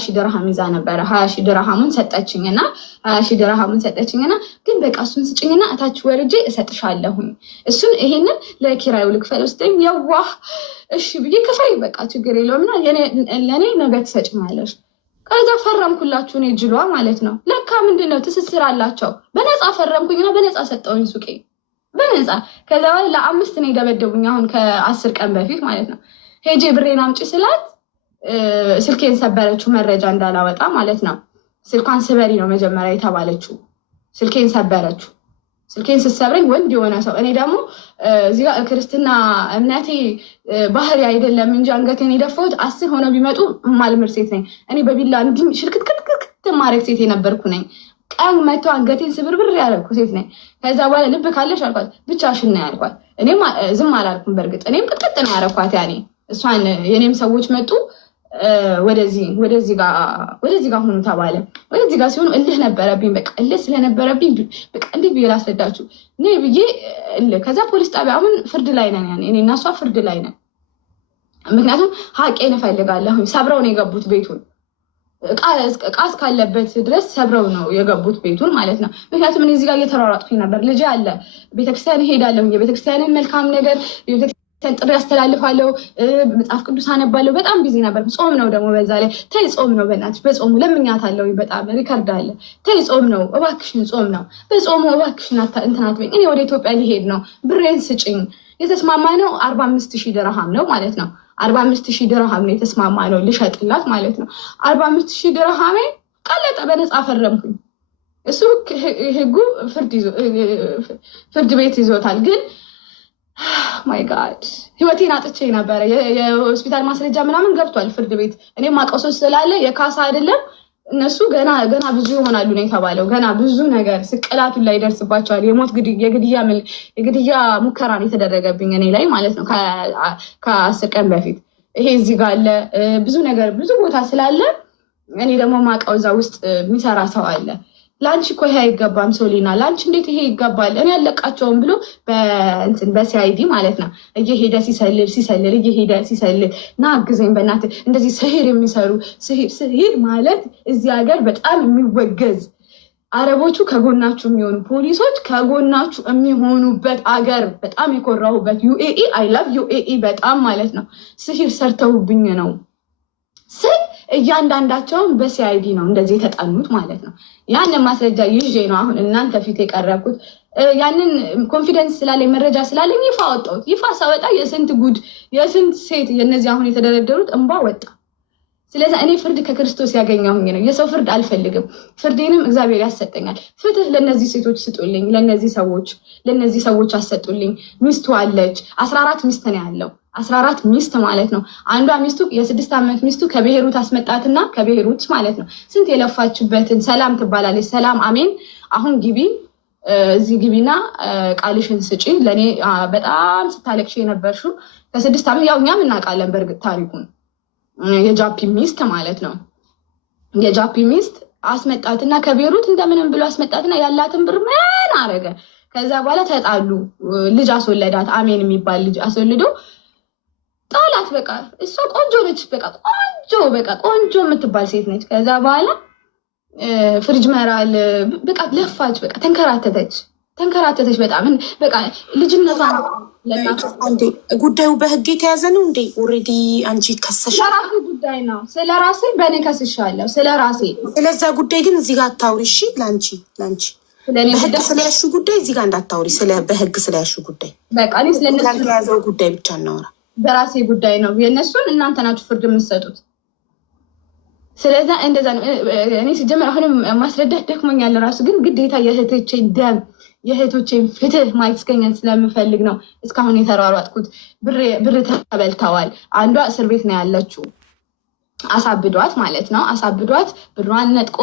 ሺህ ድርሃም ይዛ ነበረ። 20 ሺህ ድርሃሙን ሰጠችኝና 20 ሺህ ድርሃሙን ሰጠችኝና ግን በቃ እሱን ስጭኝና እታች ወርጄ እሰጥሻለሁኝ እሱን ይሄንን ለኪራዩ ልክፈል ስትለኝ የዋህ እሺ ብዬ ክፈይ በቃ ችግር የለውምና ለኔ ነገ ትሰጭኛለሽ። ከዛ ፈረምኩላችሁ እኔ ጅሏ ማለት ነው። ለካ ምንድነው ትስስር አላቸው። በነፃ ፈረምኩኝና በነፃ ሰጠውኝ ሱቄ በነፃ። ከዛ በኋላ ለአምስት ነው የደበደቡኝ አሁን ከ10 ቀን በፊት ማለት ነው። ሄጄ ብሬን አምጪ ስላት ስልኬን ሰበረችው መረጃ እንዳላወጣ ማለት ነው። ስልኳን ስበሪ ነው መጀመሪያ የተባለችው። ስልኬን ሰበረችው። ስልኬን ስትሰብረኝ ወንድ የሆነ ሰው እኔ ደግሞ እዚህ ጋር ክርስትና እምነቴ ባህሪ አይደለም እንጂ አንገቴን የደፋሁት 10 ሆነው ቢመጡ ማልምር ሴት ነኝ እኔ። በቢላ እንዲህ ሽልክትክትክት ማረግ ሴት የነበርኩ ነኝ። ቀን መቶ አንገቴን ስብርብር ያደረኩ ሴት ነኝ። ከዛ በኋላ ልብ ካለሽ አልኳት ብቻሽን ነው ያልኳት። እኔም ዝም አላልኩም። በእርግጥ እኔም ቅጥቅጥ ነው ያረኳት። ያኔ እሷን የኔም ሰዎች መጡ ወደዚህ ጋር ሆኑ ተባለ። ወደዚህ ጋር ሲሆኑ እልህ ነበረብኝ። በቃ እልህ ስለነበረብኝ በቃ እንዴት ብዬ ላስረዳችሁ ነይ ብዬ እልህ። ከዛ ፖሊስ ጣቢያ አሁን ፍርድ ላይ ነን። ያኔ እኔ እና እሷ ፍርድ ላይ ነን። ምክንያቱም ሀቄን እፈልጋለሁ። ሰብረው ነው የገቡት ቤቱን። እቃ እስካለበት ድረስ ሰብረው ነው የገቡት ቤቱን ማለት ነው። ምክንያቱም እኔ እዚህ ጋር እየተሯሯጥኩኝ ነበር። ልጅ አለ፣ ቤተክርስቲያን እሄዳለሁ፣ የቤተክርስቲያንን መልካም ነገር ጥሪ ያስተላልፋለሁ፣ መጽሐፍ ቅዱስ አነባለሁ። በጣም ቢዚ ነበር። ጾም ነው ደግሞ በዛ ላይ። ተይ ጾም ነው በእናትሽ፣ በጾሙ ለምኛታለሁ። በጣም ሪከርድ አለ። ተይ ጾም ነው እባክሽን፣ ጾም ነው በጾሙ እባክሽን እንትን አትበይኝ። እኔ ወደ ኢትዮጵያ ሊሄድ ነው፣ ብሬን ስጭኝ። የተስማማ ነው 45,000 ድርሃም ነው ማለት ነው። 45,000 ድርሃም ነው የተስማማ ነው ልሸጥላት ማለት ነው። 45,000 ድርሃሜ ቀለጠ። በነፃ ፈረምኩኝ። እሱ ህጉ ፍርድ ቤት ይዞታል ግን ማይ ጋድ ህይወቴን አጥቼ ነበረ። የሆስፒታል ማስረጃ ምናምን ገብቷል ፍርድ ቤት። እኔም ማቀሶ ስላለ የካሳ አይደለም እነሱ ገና ብዙ ይሆናሉ ነው የተባለው። ገና ብዙ ነገር ስቅላቱን ላይ ይደርስባቸዋል። የሞት የግድያ ሙከራ ነው የተደረገብኝ እኔ ላይ ማለት ነው ከ10 ቀን በፊት። ይሄ እዚህ ጋር አለ ብዙ ነገር ብዙ ቦታ ስላለ እኔ ደግሞ ማቀው እዛ ውስጥ የሚሰራ ሰው አለ። ላንቺ እኮ ይሄ አይገባም ሶሊና፣ ላንቺ እንዴት ይሄ ይገባል? እኔ ያለቃቸውም ብሎ በሲአይዲ ማለት ነው እየሄደ ሲሰልል እየሄደ ሲሰልል ና አግዘኝ በእናትህ። እንደዚህ ስሂር የሚሰሩ ስሂር ማለት እዚህ ሀገር በጣም የሚወገዝ አረቦቹ ከጎናችሁ የሚሆኑ ፖሊሶች ከጎናችሁ የሚሆኑበት አገር በጣም የኮራሁበት ዩኤኢ። አይ ላቭ ዩኤኢ በጣም ማለት ነው። ስሂር ሰርተውብኝ ነው እያንዳንዳቸውን በሲአይዲ ነው እንደዚህ የተጠኑት ማለት ነው። ያንን ማስረጃ ይዤ ነው አሁን እናንተ ፊት የቀረብኩት። ያንን ኮንፊደንስ ስላለኝ መረጃ ስላለኝ ይፋ ወጣሁት። ይፋ ሳወጣ የስንት ጉድ የስንት ሴት የነዚህ አሁን የተደረደሩት እንባ ወጣ። ስለዚህ እኔ ፍርድ ከክርስቶስ ያገኘሁኝ ነው። የሰው ፍርድ አልፈልግም። ፍርዴንም እግዚአብሔር ያሰጠኛል። ፍትህ ለነዚህ ሴቶች ስጡልኝ። ለነዚህ ሰዎች አሰጡልኝ። ሚስቱ አለች። 14 ሚስት ነው ያለው። 14 ሚስት ማለት ነው። አንዷ ሚስቱ የ6 ዓመት ሚስቱ ከብሔሩት አስመጣትና ከብሔሩት ማለት ነው ስንት የለፋችበትን ሰላም ትባላለች። ሰላም አሜን። አሁን ግቢ እዚህ ግቢና ቃልሽን ስጪ። ለእኔ በጣም ስታለቅሽ የነበርሽው ከ6 ዓመት ያው እኛም እናውቃለን በእርግጥ ታሪኩን። የጃፒ ሚስት ማለት ነው። የጃፒ ሚስት አስመጣትና ከቤሩት እንደምንም ብሎ አስመጣትና ያላትን ብር ምን አረገ። ከዛ በኋላ ተጣሉ። ልጅ አስወለዳት። አሜን የሚባል ልጅ አስወልዶ ጣላት። በቃ እሷ ቆንጆ ነች። በቃ ቆንጆ የምትባል ሴት ነች። ከዛ በኋላ ፍሪጅ መራል በቃ ለፋች። በቃ ተንከራተተች በጣም በቃ ልጅነቷ እንዴ። ጉዳዩ በህግ የተያዘ ነው እንዴ? ኦልሬዲ አንቺ ከሰሻል። ስለራሴ ጉዳይ ነው። ስለራሴ በእኔ ከስሻለሁ። ስለራሴ ስለዛ ጉዳይ ግን እዚህ ጋር አታውሪ እሺ። ላንቺ በህግ ስለያሹ ጉዳይ እዚህ ጋር እንዳታውሪ። በህግ ስለያሹ ጉዳይ በቃ እኔ ስለያዘው ጉዳይ ብቻ እናወራ። በራሴ ጉዳይ ነው። የእነሱን እናንተ ናችሁ ፍርድ የምትሰጡት። ስለዛ እንደዛ ነው። እኔ ሲጀምር አሁንም ማስረዳት ደክሞኛል ራሱ፣ ግን ግዴታ የእህቶቼን ደም የእህቶቼን ፍትህ ማስገኘት ስለምፈልግ ነው እስካሁን የተሯሯጥኩት። ብር ተበልተዋል። አንዷ እስር ቤት ነው ያለችው፣ አሳብዷት ማለት ነው። አሳብዷት ብሯን ነጥቆ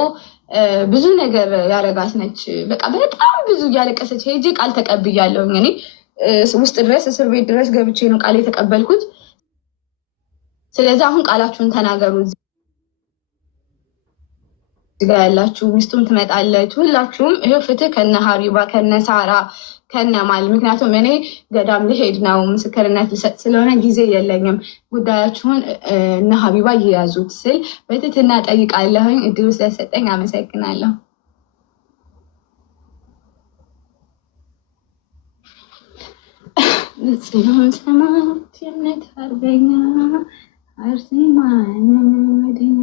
ብዙ ነገር ያረጋት ነች። በቃ በጣም ብዙ እያለቀሰች ሄጄ ቃል ተቀብያለሁኝ። እኔ ውስጥ ድረስ እስር ቤት ድረስ ገብቼ ነው ቃል የተቀበልኩት። ስለዚህ አሁን ቃላችሁን ተናገሩ። እዚጋ ያላችሁ ሚስቱም ትመጣለች። ሁላችሁም ይሄው ፍትህ ከነ ሀቢባ ከነ ሳራ ከነ ማል። ምክንያቱም እኔ ገዳም ልሄድ ነው ምስክርነት ልሰጥ ስለሆነ ጊዜ የለኝም። ጉዳያችሁን እነ ሀቢባ እየያዙት ስል በትህትና ጠይቃለሁኝ። እድሉ ስለሰጠኝ አመሰግናለሁ። ጽዮን ሰማት የእምነት አርበኛ አርሴማ ወደኛ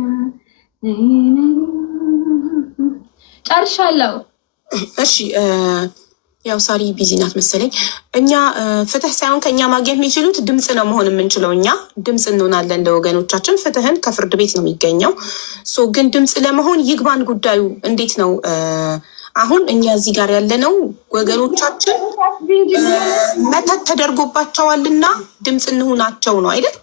ጨርሻለሁ። እሺ ያው ሳሪ ቢዚ ናት መሰለኝ። እኛ ፍትህ ሳይሆን ከኛ ማግኘት የሚችሉት ድምፅ ነው መሆን የምንችለው። እኛ ድምፅ እንሆናለን ለወገኖቻችን። ፍትህን ከፍርድ ቤት ነው የሚገኘው። ግን ድምፅ ለመሆን ይግባን ጉዳዩ እንዴት ነው? አሁን እኛ እዚህ ጋር ያለነው ወገኖቻችን መተት ተደርጎባቸዋልና ድምፅ እንሆናቸው ነው አይደል?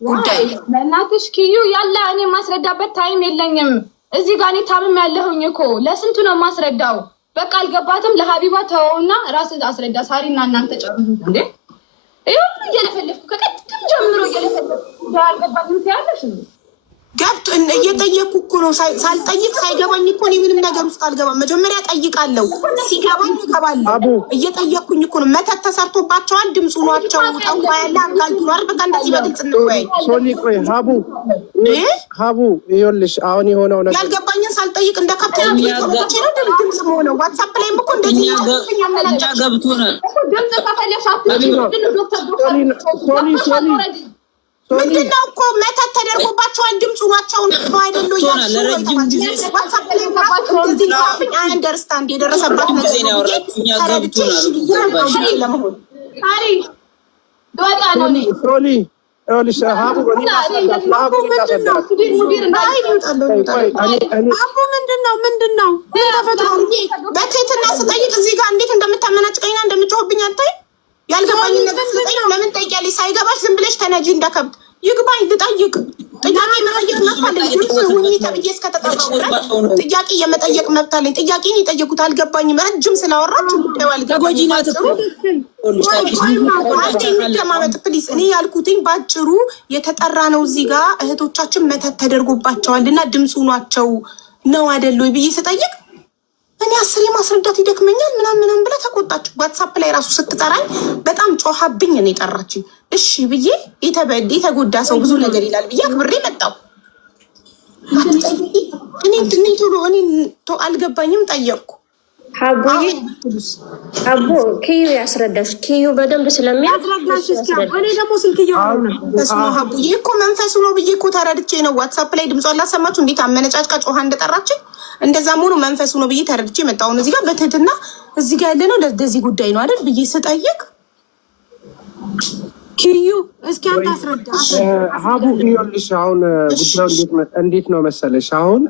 ጉዳይ በእናትሽ ኪዩ ያለ እኔ ማስረዳበት ታይም የለኝም። እዚህ ጋር እኔ ታምም ያለሁኝ እኮ ለስንቱ ነው ማስረዳው? በቃ አልገባትም። ለሀቢባ ተወውና ራስህ አስረዳ። ሳሪና እናንተ ጨርሱ እንዴ! ይሁን እየለፈለፍኩ ከቀድም ጀምሮ እየለፈለፍኩ ያልገባትም ትያለሽ እንዴ? ገብቶ እየጠየኩ እኮ ነው። ሳልጠይቅ ሳይገባኝ እኮ እኔ ምንም ነገር ውስጥ አልገባም። መጀመሪያ ጠይቃለሁ፣ ሲገባኝ እገባለሁ። እየጠየኩኝ እኮ ነው። መተት ተሰርቶባቸዋል። ድምፁ ናቸው ጠንቋ ያለ አጋልጡ ነው። በቃ እንደዚህ በግልጽ እንወያይ። ሶኒ ቆይ ሀቡ ይኸውልሽ፣ አሁን የሆነው ነገር ያልገባኝን ሳልጠይቅ እንደ ካፕቴን ሊቆመቼ ነው ድምፅ ሆነው። ዋትሳፕ ላይም እኮ እንደዚህ ገብቶናል። ድምፅ ከፈለሽ ሶኒ ምንድነው እኮ መተት ተደርጎባቸዋል። ድምፁ ናቸው ነው አይደሉ? አንደርስታንድ የደረሰባት ምንድነው በትህትና ስጠይቅ እዚህ ጋር እንዴት እንደምታመናጭቀኝና እንደምጮህብኝ አታይ። ያልገባኝ ነገር ስጠይቅ ለምን ጠይቂያለሽ? ሳይገባሽ ዝም ብለሽ ተነጂ እንደከብት። ይግባኝ ልጠይቅ። ጥያቄ መጠየቅ መብት አለኝ። ድምፅ ሁኚ ተብዬ እስከተጠራሁ ጥያቄ የመጠየቅ መብት አለኝ። ጥያቄን የጠየቁት አልገባኝም። ረጅም ስላወራች ጉዳዩ አልገባኝም። የሚደማመጥ ፕሊስ። እኔ ያልኩትኝ ባጭሩ የተጠራ ነው። እዚህ ጋር እህቶቻችን መተት ተደርጎባቸዋል እና ድምፁ ናቸው ነው አይደሉ ብዬ ስጠይቅ እኔ 10 ማስረዳት ይደክመኛል ምናምን ብላ ተቆጣች። ዋትሳፕ ላይ ራሱ ስትጠራኝ በጣም ጮሃብኝ ነው የጠራችኝ። እሺ ብዬ የተጎዳ ሰው ብዙ ነገር ይላል ብዬ አክብሬ መጣሁ። እኔ ቶሎ አልገባኝም ጠየቅኩ። አቦ ኪዩ ያስረዳሽ። ኪዩ በደንብ ስለሚያስረዳሽ እኔ ደግሞ ስልክ እያወራሁ ነበር። ሀቡዬ እኮ መንፈሱ ነው ብዬ እኮ ተረድቼ ነው። ዋትሳፕ ላይ ድምጿን ላሰማችሁ እንዴት አመነጫጭቃ ጮሃ እንደጠራችኝ። እንደዛ መሆኑ መንፈሱ ነው ብዬ ተረድቼ መጣሁ። እዚህ ጋር በትህትና እዚህ ጋር ያለ ነው ለዚህ ጉዳይ ነው አይደል ብዬ ስጠይቅ ኪዩ እስኪ አንተ አስረዳ። ሀቡ ይኸውልሽ፣ አሁን ጉዳዩ እንዴት ነው መሰለሽ? አሁን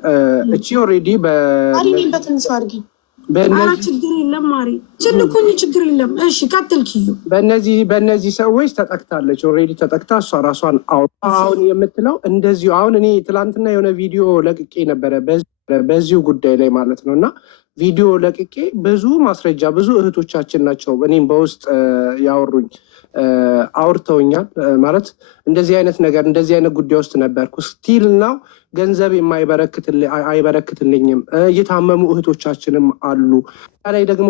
እቺ ኦልሬዲ በትንሹ አድርጊ። ችግር የለም ማሪ ችልኩኝ፣ ችግር የለም። እሺ ቀጥል ኪዩ። በእነዚህ ሰዎች ተጠቅታለች። ኦልሬዲ ተጠቅታ እሷ ራሷን አሁን የምትለው እንደዚሁ። አሁን እኔ ትላንትና የሆነ ቪዲዮ ለቅቄ ነበረ በዚሁ ጉዳይ ላይ ማለት ነው። እና ቪዲዮ ለቅቄ ብዙ ማስረጃ ብዙ እህቶቻችን ናቸው እኔም በውስጥ ያወሩኝ አውርተውኛል። ማለት እንደዚህ አይነት ነገር እንደዚህ አይነት ጉዳይ ውስጥ ነበርኩ። ስቲል ናው ገንዘብ አይበረክትልኝም። እየታመሙ እህቶቻችንም አሉ። ላይ ደግሞ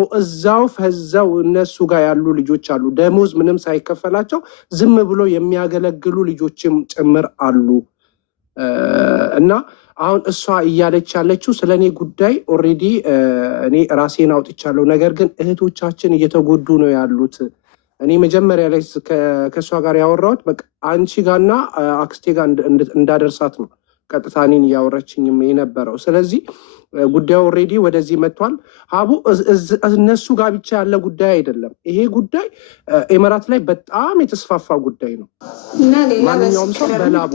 ፈዛው እነሱ ጋር ያሉ ልጆች አሉ። ደሞዝ ምንም ሳይከፈላቸው ዝም ብሎ የሚያገለግሉ ልጆችም ጭምር አሉ። እና አሁን እሷ እያለች ያለችው ስለ እኔ ጉዳይ ኦልሬዲ እኔ ራሴን አውጥቻለሁ። ነገር ግን እህቶቻችን እየተጎዱ ነው ያሉት። እኔ መጀመሪያ ላይ ከእሷ ጋር ያወራሁት በቃ አንቺ ጋርና አክስቴ ጋር እንዳደርሳት ነው። ቀጥታ እኔን እያወራችኝም የነበረው። ስለዚህ ጉዳዩ ኦልሬዲ ወደዚህ መጥቷል። ሀቡ እነሱ ጋር ብቻ ያለ ጉዳይ አይደለም። ይሄ ጉዳይ ኤምራት ላይ በጣም የተስፋፋ ጉዳይ ነው። ማንኛውም ሰው በላቡ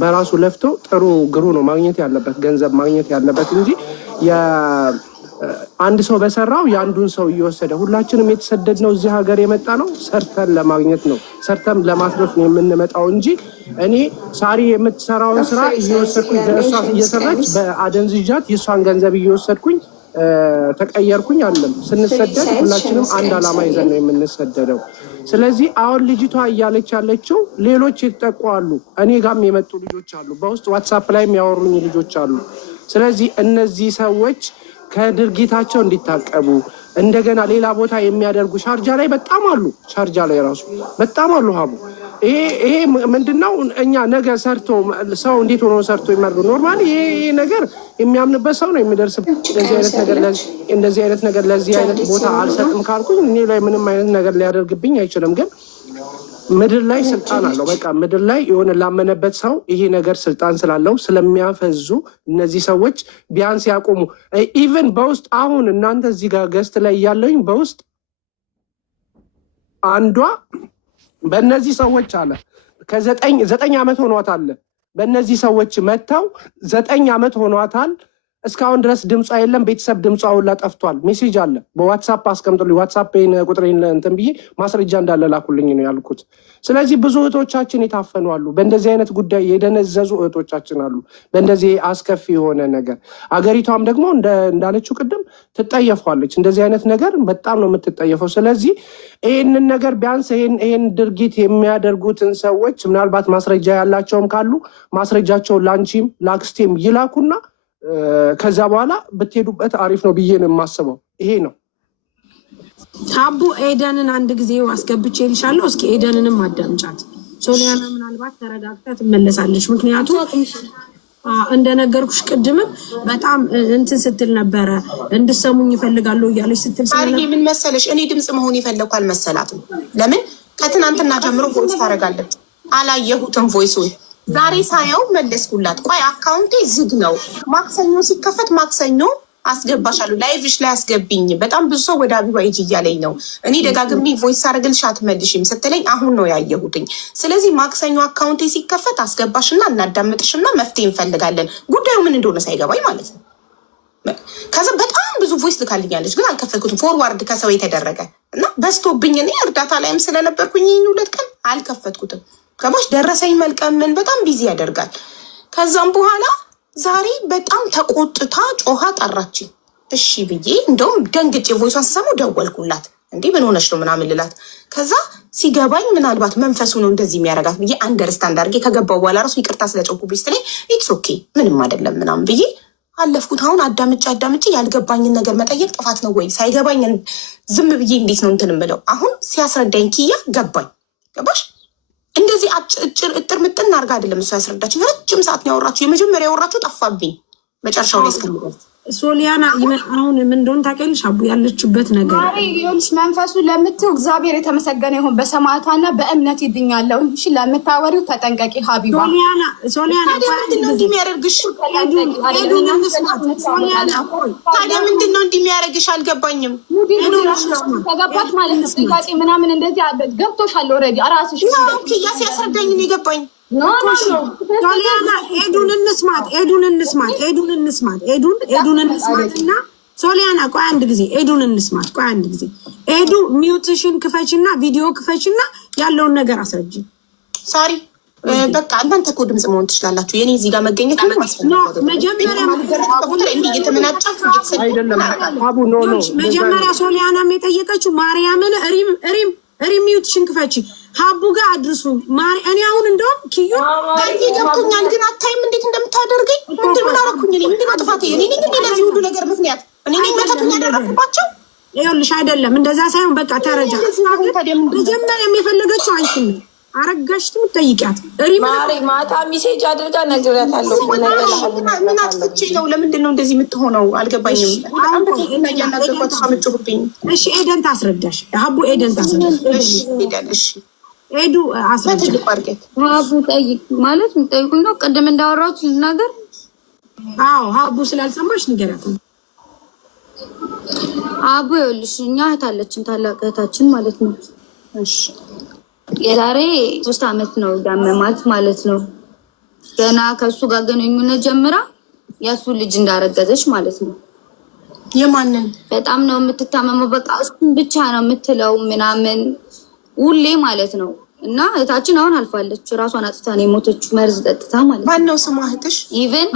በራሱ ለፍቶ ጥሩ ግሩ ነው ማግኘት ያለበት ገንዘብ ማግኘት ያለበት እንጂ አንድ ሰው በሰራው የአንዱን ሰው እየወሰደ ሁላችንም የተሰደድነው እዚህ ሀገር የመጣ ነው ሰርተን ለማግኘት ነው፣ ሰርተን ለማትረፍ ነው የምንመጣው እንጂ እኔ ሳሪ የምትሰራውን ስራ እየወሰድኩኝ እሷ እየሰራች በአደንዝዣት የእሷን ገንዘብ እየወሰድኩኝ ተቀየርኩኝ አለም። ስንሰደድ ሁላችንም አንድ ዓላማ ይዘን ነው የምንሰደደው። ስለዚህ አሁን ልጅቷ እያለች ያለችው ሌሎች የተጠቁ አሉ፣ እኔ ጋርም የመጡ ልጆች አሉ፣ በውስጥ ዋትሳፕ ላይ የሚያወሩኝ ልጆች አሉ። ስለዚህ እነዚህ ሰዎች ከድርጊታቸው እንዲታቀቡ እንደገና ሌላ ቦታ የሚያደርጉ ሻርጃ ላይ በጣም አሉ። ሻርጃ ላይ ራሱ በጣም አሉ። ሀቡ ይሄ ምንድነው? እኛ ነገ ሰርቶ ሰው እንዴት ሆኖ ሰርቶ ይመርዱ ኖርማሊ ይሄ ነገር የሚያምንበት ሰው ነው የሚደርስበት። እንደዚህ አይነት ነገር ለዚህ አይነት ቦታ አልሰጥም ካልኩኝ እኔ ላይ ምንም አይነት ነገር ሊያደርግብኝ አይችልም። ግን ምድር ላይ ስልጣን አለው። በቃ ምድር ላይ የሆነ ላመነበት ሰው ይሄ ነገር ስልጣን ስላለው ስለሚያፈዙ እነዚህ ሰዎች ቢያንስ ያቆሙ። ኢቨን በውስጥ አሁን እናንተ እዚህ ጋር ገስት ላይ እያለኝ በውስጥ አንዷ በእነዚህ ሰዎች አለ ከዘጠኝ ዓመት ሆኗታል። በእነዚህ ሰዎች መጥተው 9 ዓመት ሆኗታል። እስካሁን ድረስ ድምጿ የለም። ቤተሰብ ድምጿ ሁላ ጠፍቷል። ሜሴጅ አለ በዋትሳፕ አስቀምጡልኝ። ዋትሳፕ ቁጥሬን እንትን ብዬ ማስረጃ እንዳለ ላኩልኝ ነው ያልኩት። ስለዚህ ብዙ እህቶቻችን የታፈኑ አሉ። በእንደዚህ አይነት ጉዳይ የደነዘዙ እህቶቻችን አሉ። በእንደዚህ አስከፊ የሆነ ነገር አገሪቷም ደግሞ እንዳለችው ቅድም ትጠየፏለች። እንደዚህ አይነት ነገር በጣም ነው የምትጠየፈው። ስለዚህ ይህንን ነገር ቢያንስ ይህን ድርጊት የሚያደርጉትን ሰዎች ምናልባት ማስረጃ ያላቸውም ካሉ ማስረጃቸውን ላንቺም ላክስቴም ይላኩና ከዛ በኋላ ብትሄዱበት አሪፍ ነው ብዬ ነው የማስበው። ይሄ ነው። ሀቡ ኤደንን አንድ ጊዜ አስገብቼ ልሻለሁ። እስኪ ኤደንንም አዳምጫት። ሶሊያና ምናልባት ተረጋግታ ትመለሳለች። ምክንያቱም እንደነገርኩሽ ቅድምም በጣም እንትን ስትል ነበረ፣ እንድሰሙኝ ይፈልጋለሁ እያለች ስትል ምን መሰለሽ፣ እኔ ድምፅ መሆን የፈለግኩ አልመሰላትም። ለምን ከትናንትና ጀምሮ ቮይስ ታደርጋለች። አላየሁትም ቮይሱን ዛሬ ሳየው መለስኩላት። ቆይ አካውንቴ ዝግ ነው፣ ማክሰኞ ሲከፈት ማክሰኞ አስገባሻለሁ፣ ላይቭሽ ላይ አስገብኝ። በጣም ብዙ ሰው ወደ አቢባ ሂጂ እያለኝ ነው። እኔ ደጋግሜ ቮይስ አድርግልሽ አትመልሽም ስትለኝ አሁን ነው ያየሁትኝ። ስለዚህ ማክሰኞ አካውንቴ ሲከፈት አስገባሽና እናዳምጥሽና መፍትሄ እንፈልጋለን። ጉዳዩ ምን እንደሆነ ሳይገባኝ ማለት ነው። ከዛ በጣም ብዙ ቮይስ ልካልኛለች፣ ግን አልከፈትኩትም። ፎርዋርድ ከሰው የተደረገ እና በስቶብኝ እኔ እርዳታ ላይም ስለነበርኩኝ 2 ቀን አልከፈትኩትም። ከማሽ ደረሰኝ መልቀምን በጣም ቢዚ ያደርጋል። ከዛም በኋላ ዛሬ በጣም ተቆጥታ ጮሃ ጠራችኝ። እሺ ብዬ እንደውም ደንግጬ ቮይሷን ስሰማው ደወልኩላት። እንዲህ ምን ሆነች ነው ምናምን ልላት። ከዛ ሲገባኝ ምናልባት መንፈሱ ነው እንደዚህ የሚያረጋት ብዬ አንደርስታንድ አድርጌ ከገባው በኋላ ራሱ ይቅርታ ስለጮኩብኝ ስትለኝ ኢትስ ኦኬ ምንም አይደለም ምናምን ብዬ አለፍኩት። አሁን አዳምጬ ያልገባኝን ነገር መጠየቅ ጥፋት ነው ወይ? ሳይገባኝ ዝም ብዬ እንዴት ነው እንትን የምለው? አሁን ሲያስረዳኝ ኪያ ገባኝ። ገባሽ? እንደዚህ እጥር ምጥን አድርጋ አይደለም እሱ ያስረዳችኝ። ረጅም ሰዓት ነው ያወራችሁ። የመጀመሪያ ያወራችሁ ጠፋብኝ መጨረሻው ላይ እስከሚደርስ። ሶሊያና አሁን ምን እንደሆነ ታውቂያለሽ? አቡ ያለችበት ነገር ይኸውልሽ፣ መንፈሱ ለምትው እግዚአብሔር የተመሰገነ ይሁን። በሰማዕቷና በእምነት ይድኛለሁ። እሺ ለምታወሪው ተጠንቀቂ ሀቢባ። ሶሊያና ምንድን ነው እንዲህ የሚያደርግሽ? ታዲያ ምንድን ነው እንዲህ የሚያደርግሽ? አልገባኝም። ተገባሽ ማለት ነው። ጥያቄ ምናምን እንደዚህ ገብቶሻል ኦልሬዲ እራስሽ። ኪያ ሲያስረዳኝ ነው የገባኝ። ሶሊያና ኤዱን እንስማት እና ሶሊያና ቆይ አንድ ጊዜ ኤዱን እንስማት። ቆይ አንድ ጊዜ ኤዱ ሚውትሽን ክፈችና ቪዲዮ ክፈችና ያለውን ነገር አስረጅ። ሳሪ በቃ እናንተ እኮ ድምፅ መሆን ትችላላችሁ። የኔ እዚህ ጋር መገኘት ነው መጀመሪያ ሶሊያናም የጠየቀችው ማርያምን ሪሚውትሽን ክፈቺ ሀቡ ጋር አድርሱ። እኔ አሁን እንደውም ኪዩ ገብቶኛል፣ ግን አታይም እንዴት እንደምታደርገኝ? ምን አደረኩኝ? ምንድን ነው ጥፋቴ? እኔ ነኝ ለዚህ ሁሉ ነገር ምክንያት? እኔ ነኝ መተቱን ያደረኩባቸው? ይኸውልሽ አይደለም እንደዛ ሳይሆን በቃ ተረጃ። መጀመሪያም የፈለገችው አንቺን ነው። አረጋሽ ትጠይቂያት ማታ ሚሴጅ አድርጋ ነግሬያታለሁ። ምን አጥፍቼ ነው? ለምንድን ነው እንደዚህ የምትሆነው? አልገባኝም። እሺ ኤደን ታስረዳሽ። ሀቡ ኤደን ታስረዳሽ። እሺ ሄዱ አስረጅ ሀቡ ጠይቅ ማለት ጠይቁኝ ነው። ቅድም እንዳወራሁት ልናገር። አዎ ሀቡ ስላልሰማሽ ንገራት። ሀቡ ይኸውልሽ እኛ እህት አለችን፣ ታላቅ እህታችን ማለት ነው። እሺ የዛሬ 3 ዓመት ነው ያመማት ማለት ነው። ገና ከሱ ጋር ግንኙነት ጀምራ የሱ ልጅ እንዳረገዘች ማለት ነው። የማንን በጣም ነው የምትታመመው። በቃ እሱን ብቻ ነው የምትለው ምናምን ሁሌ ማለት ነው። እና እህታችን አሁን አልፋለች። ራሷን አጥታ ነው የሞተችው፣ መርዝ ጠጥታ ማለት ነው። ማነው ስሟ እህትሽ? ኢቭን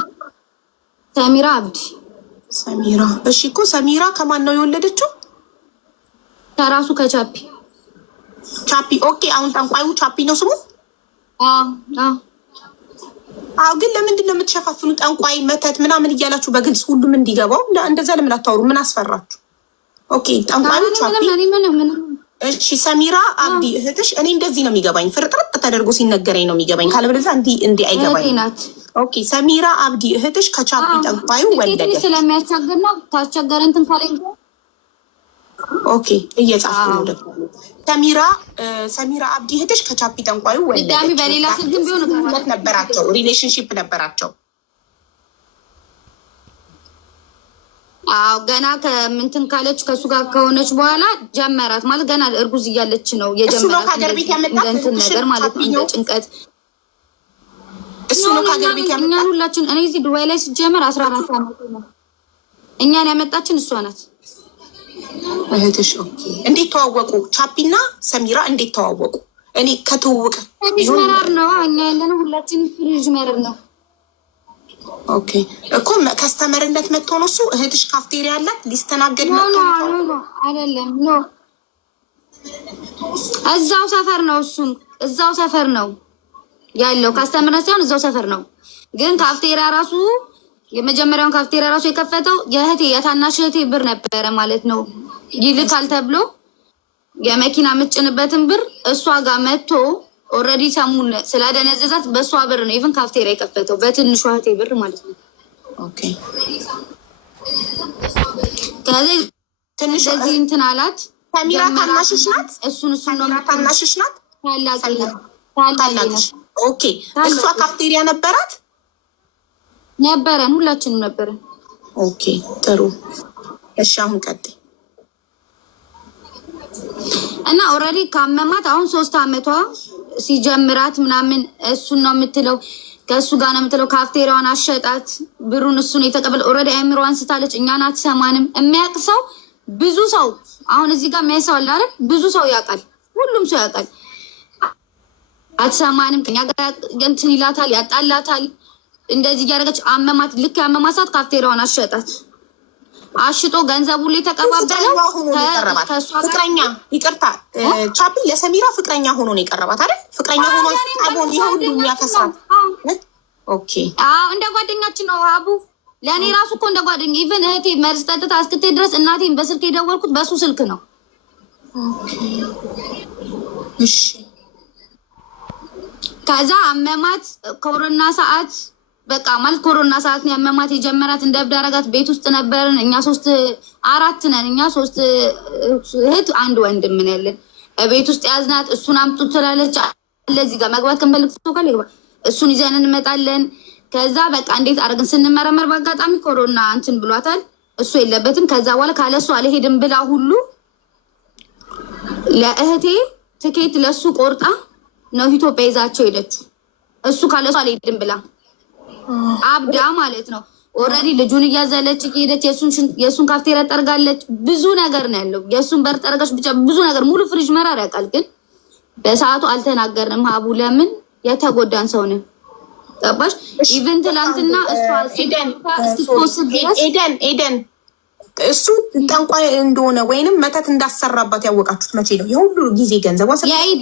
ሰሚራ አብዲ። ሰሚራ። እሺ እኮ ሰሚራ ከማን ነው የወለደችው? ከራሱ ከቻፒ። ቻፒ። ኦኬ። አሁን ጠንቋዩ ቻፒ ነው ስሙ? አዎ። ግን ለምንድን ነው የምትሸፋፍኑ? ጠንቋይ መተት ምናምን እያላችሁ በግልጽ ሁሉም እንዲገባው እንደዛ ለምን አታወሩ? ምን አስፈራችሁ? ኦኬ። ጠንቋዩ ቻፒ። እሺ ሰሚራ አብዲ እህትሽ። እኔ እንደዚህ ነው የሚገባኝ፣ ፍርጥርጥ ተደርጎ ሲነገረኝ ነው የሚገባኝ። ካለበለዚያ እንዲህ አይገባኝ። ኦኬ ሰሚራ አብዲ እህትሽ ከቻፒ ጠንቋዩ ወለደች። ስለሚያስቸግር ነው ታስቸገረ እንትን ካለኝ። ኦኬ እየጻፍኩ ነው ደግሞ። ሰሚራ አብዲ እህትሽ ከቻፒ ጠንቋዩ ወለደች። ዳሚ በሌላ ስልክም ቢሆን ነበራቸው፣ ሪሌሽንሺፕ ነበራቸው። አዎ ገና ከምንትን ካለች ከሱ ጋር ከሆነች በኋላ ጀመራት ማለት ገና እርጉዝ እያለች ነው የጀመራት እንትን ነገር ማለት ነው። እንደ ጭንቀት እሱ ነው ከሀገር ቤት ያመጣት። እኛን ሁላችን እኔ እዚህ ዱባይ ላይ ሲጀመር 14 ዓመት ነው። እኛን ያመጣችን እሷ ናት እህትሽ። ኦኬ እንዴት ተዋወቁ? ቻፒና ሰሚራ እንዴት ተዋወቁ? እኔ ከተዋወቀ ፍሪጅ መራር ነው። እኛ ያለነው ሁላችን ፍሪጅ መራር ነው። ኦኬ እኮ ከስተመርነት መጥቶ ነው እሱ። እህትሽ ካፍቴሪያ አላት ሊስተናገድ መጥቶ ነው አይደለም? ኖ እዛው ሰፈር ነው፣ እሱም እዛው ሰፈር ነው ያለው። ካስተመርነት ሳይሆን እዛው ሰፈር ነው። ግን ካፍቴሪያ ራሱ የመጀመሪያውን ካፍቴሪያ ራሱ የከፈተው የእህቴ የታናሽ እህቴ ብር ነበረ ማለት ነው። ይልካል ተብሎ የመኪና የምትጭንበትን ብር እሷ ጋር መጥቶ ኦልሬዲ ሰሙን ስላደነዘዛት በእሷ ብር ነው ኢቭን ካፍቴሪያ የከፈተው በትንሿ እህቴ ብር ማለት ነው። ኦኬ ከዚህ ትንሽ እዚህ እንትን አላት። ሰሚራ ታናሽሽ ናት? እሱን ነው ታናሽሽ ናት? ታላቅሽ። ኦኬ እሷ ካፍቴሪያ ነበራት? ነበረን፣ ሁላችንም ነበረን። ኦኬ ጥሩ። እሺ አሁን ቀጥይ። እና ኦልሬዲ ካመማት አሁን 3 ዓመቷ ሲጀምራት ምናምን እሱን ነው የምትለው፣ ከእሱ ጋር ነው የምትለው። ካፍቴሪያዋን አሸጣት፣ ብሩን እሱን የተቀበለ ኦልሬዲ አእምሮዋን ስታለች። እኛን አትሰማንም። የሚያውቅ ሰው ብዙ ሰው አሁን እዚህ ጋር የሚያይሰው አለ አይደል? ብዙ ሰው ያውቃል፣ ሁሉም ሰው ያውቃል። አትሰማንም። ከኛ ጋር እንትን ይላታል፣ ያጣላታል። እንደዚህ እያደረገች አመማት። ልክ ያመማት ሰዓት ካፍቴሪያዋን አሸጣት። አሽጦ ገንዘቡ ላይ ተቀባበለው። ፍቅረኛ ይቅርታ፣ ቻፒ ለሰሚራ ፍቅረኛ ሆኖ ነው የቀረባት አይደል? ፍቅረኛ ሆኖ ታቦን ይሁን የሚያፈሳት። ኦኬ አዎ እንደ ጓደኛችን ነው አቡ። ለእኔ ራሱ እኮ እንደ ጓደኛ ኢቭን እህቴ መርዝ ጠጥታ እስክቴ ድረስ እናቴን በስልክ የደወልኩት በሱ ስልክ ነው። ኦኬ እሺ። ከዛ አመማት ኮሮና ሰዓት በቃ ማለት ኮሮና ሰዓት ነው ያመማት። የጀመራት እንደ እብድ አደረጋት። ቤት ውስጥ ነበርን እኛ 4 ነን። እኛ 3 እህት 1 ወንድም ነን ያለን። ቤት ውስጥ ያዝናት። እሱን አምጡ ትላለች። ለዚህ ጋር መግባት ከመልክ ሰው ካለ ይገባ። እሱን ይዘን እንመጣለን። ከዛ በቃ እንዴት አደረግን ስንመረመር በአጋጣሚ ኮሮና እንትን ብሏታል። እሱ የለበትም። ከዛ በኋላ ካለሱ አልሄድም ብላ ሁሉ ለእህቴ ትኬት ለሱ ቆርጣ ነው ኢትዮጵያ ይዛቸው ሄደችው። እሱ ካለሱ አልሄድም ብላ አብዳ ማለት ነው። ኦልሬዲ ልጁን እያዘለች ሄደች። የሱን ካፍቴሪያ ጠርጋለች። ብዙ ነገር ነው ያለው። የሱን በር ጠርጋች። ብቻ ብዙ ነገር ሙሉ ፍሪጅ መራር ያውቃል። ግን በሰዓቱ አልተናገርንም። ሀቡ ለምን የተጎዳን ሰው ነን። ገባሽ? ኢቭን ትላንትና እሷ ኤደን እሱ ጠንቋይ እንደሆነ ወይንም መተት እንዳሰራባት ያወቃችሁት መቼ ነው? የሁሉ ጊዜ ገንዘቧ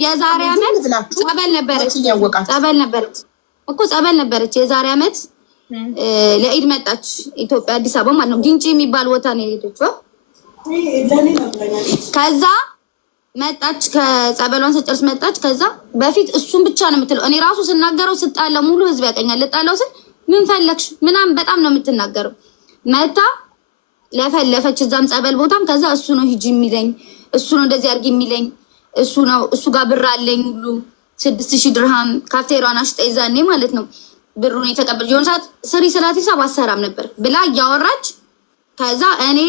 የዛሬ ዓመት ጸበል ነበረች እኮ ጸበል ነበረች። የዛሬ ዓመት ለኢድ መጣች ኢትዮጵያ አዲስ አበባ ማለት ነው። ግንጪ የሚባል ቦታ ነው የሄደችው። ከዛ መጣች፣ ከጸበሏን ስጨርስ መጣች። ከዛ በፊት እሱን ብቻ ነው የምትለው። እኔ ራሱ ስናገረው ስጣለው ሙሉ ህዝብ ያቀኛል። ልጣለው ስል ምን ፈለግሽ ምናምን በጣም ነው የምትናገረው። መታ ለፈለፈች እዛም ጸበል ቦታም። ከዛ እሱ ነው ሂጂ የሚለኝ፣ እሱ ነው እንደዚህ አድርጊ የሚለኝ። እሱ ነው እሱ ጋር ብር አለኝ ሁሉ 6000 ድርሃም ካፍቴሯን አሽጣ ይዛኔ ማለት ነው ብሩን የተቀበል የሆነ ሰዓት ስሪ ስላት ሂሳብ አሰራም ነበር ብላ እያወራች ከዛ እኔ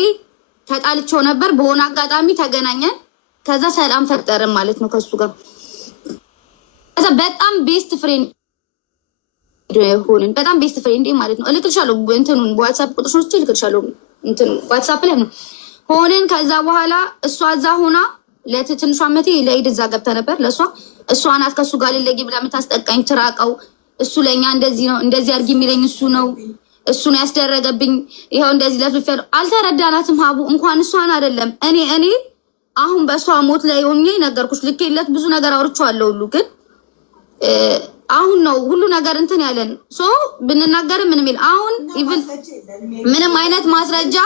ተጣልቼው ነበር በሆነ አጋጣሚ ተገናኘን ከዛ ሰላም ፈጠረን ማለት ነው ከሱ ጋር ከዛ በጣም ቤስት ፍሬንድ ሆነን በጣም ቤስት ፍሬንድ ማለት ነው እልክልሻለሁ እንትኑን ዋትስአፕ ቁጥሮች እልክልሻለሁ እንትን ዋትስአፕ ላይ ነው ሆነን ከዛ በኋላ እሷ እዛ ሆና ለትንሿ አመቴ ለኢድ እዛ ገብታ ነበር ለሷ እሷ ናት ከሱ ጋር ልለጊ ብላ የምታስጠቃኝ ትራቀው እሱ ለኛ እንደዚህ ነው እንደዚህ አድርጊ የሚለኝ እሱ ነው ያስደረገብኝ ይሄው እንደዚህ ለፍልፍ ያለው አልተረዳናትም ሀቡ እንኳን እሷን አይደለም እኔ አሁን በሷ ሞት ላይ ሆኜ ነገርኩሽ ልኬለት ብዙ ነገር አውርቼዋለሁ ሁሉ ግን አሁን ነው ሁሉ ነገር እንትን ያለን ሶ ብንናገር ምንም ይል አሁን ኢቭን ምንም አይነት ማስረጃ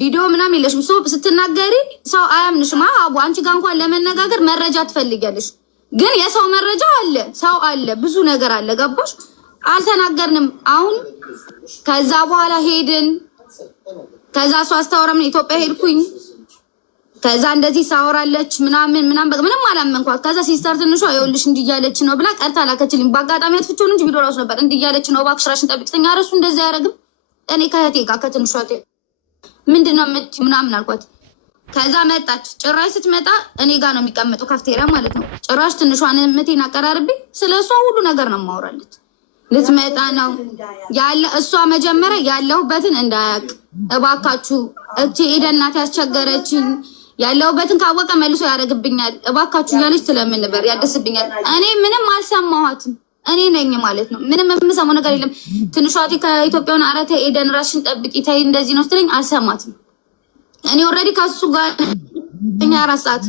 ቪዲዮ ምናምን የለሽም ሶ ስትናገሪ ሰው አያምንሽም ሀቡ አንቺ ጋር እንኳን ለመነጋገር መረጃ ትፈልጊያለሽ ግን የሰው መረጃ አለ ሰው አለ ብዙ ነገር አለ ገባሽ አልተናገርንም አሁን ከዛ በኋላ ሄድን ከዛ እሷ አስተዋራም ኢትዮጵያ ሄድኩኝ ከዛ እንደዚህ ሳወራለች ምናምን ምንም አላመንኳት ከዛ ሲስተር ትንሿ ይኸውልሽ እንዲያለች ነው ብላ ቀርታ ላከችልኝ በአጋጣሚ አትፍቼው እንጂ ቪዲዮ ራሱ ነበር እንዲያለች ነው እባክሽ ራስሽን ጠብቂኝ አረሱ እንደዛ ያረግም እኔ ከእህቴ ጋር ከትንሿ ምንድነው ምናምን አልኳት ከዛ መጣች ጭራሽ ስትመጣ እኔ ጋር ነው የሚቀመጠው ካፍቴሪያ ማለት ነው ጭራሽ ትንሿን እህቴን አቀራርቤ ስለሷ ሁሉ ነገር ነው ማወራለት ልትመጣ ነው ያለ እሷ መጀመሪያ ያለሁበትን እንዳያቅ እባካችሁ እቺ ኤደናት ያስቸገረችኝ ያለሁበትን ካወቀ መልሶ ያደርግብኛል እባካችሁ ያለች ስለምን ነበር ያደስብኛል እኔ ምንም አልሰማኋትም እኔ ነኝ ማለት ነው ምንም የምሰማው ነገር የለም ትንሿቲ ከኢትዮጵያውን አረተ ኤደን ራስሽን ጠብቂ ታይ እንደዚህ ነው ስትለኝ አልሰማትም እኔ ኦልሬዲ ካሱ ጋር 4 ሰዓት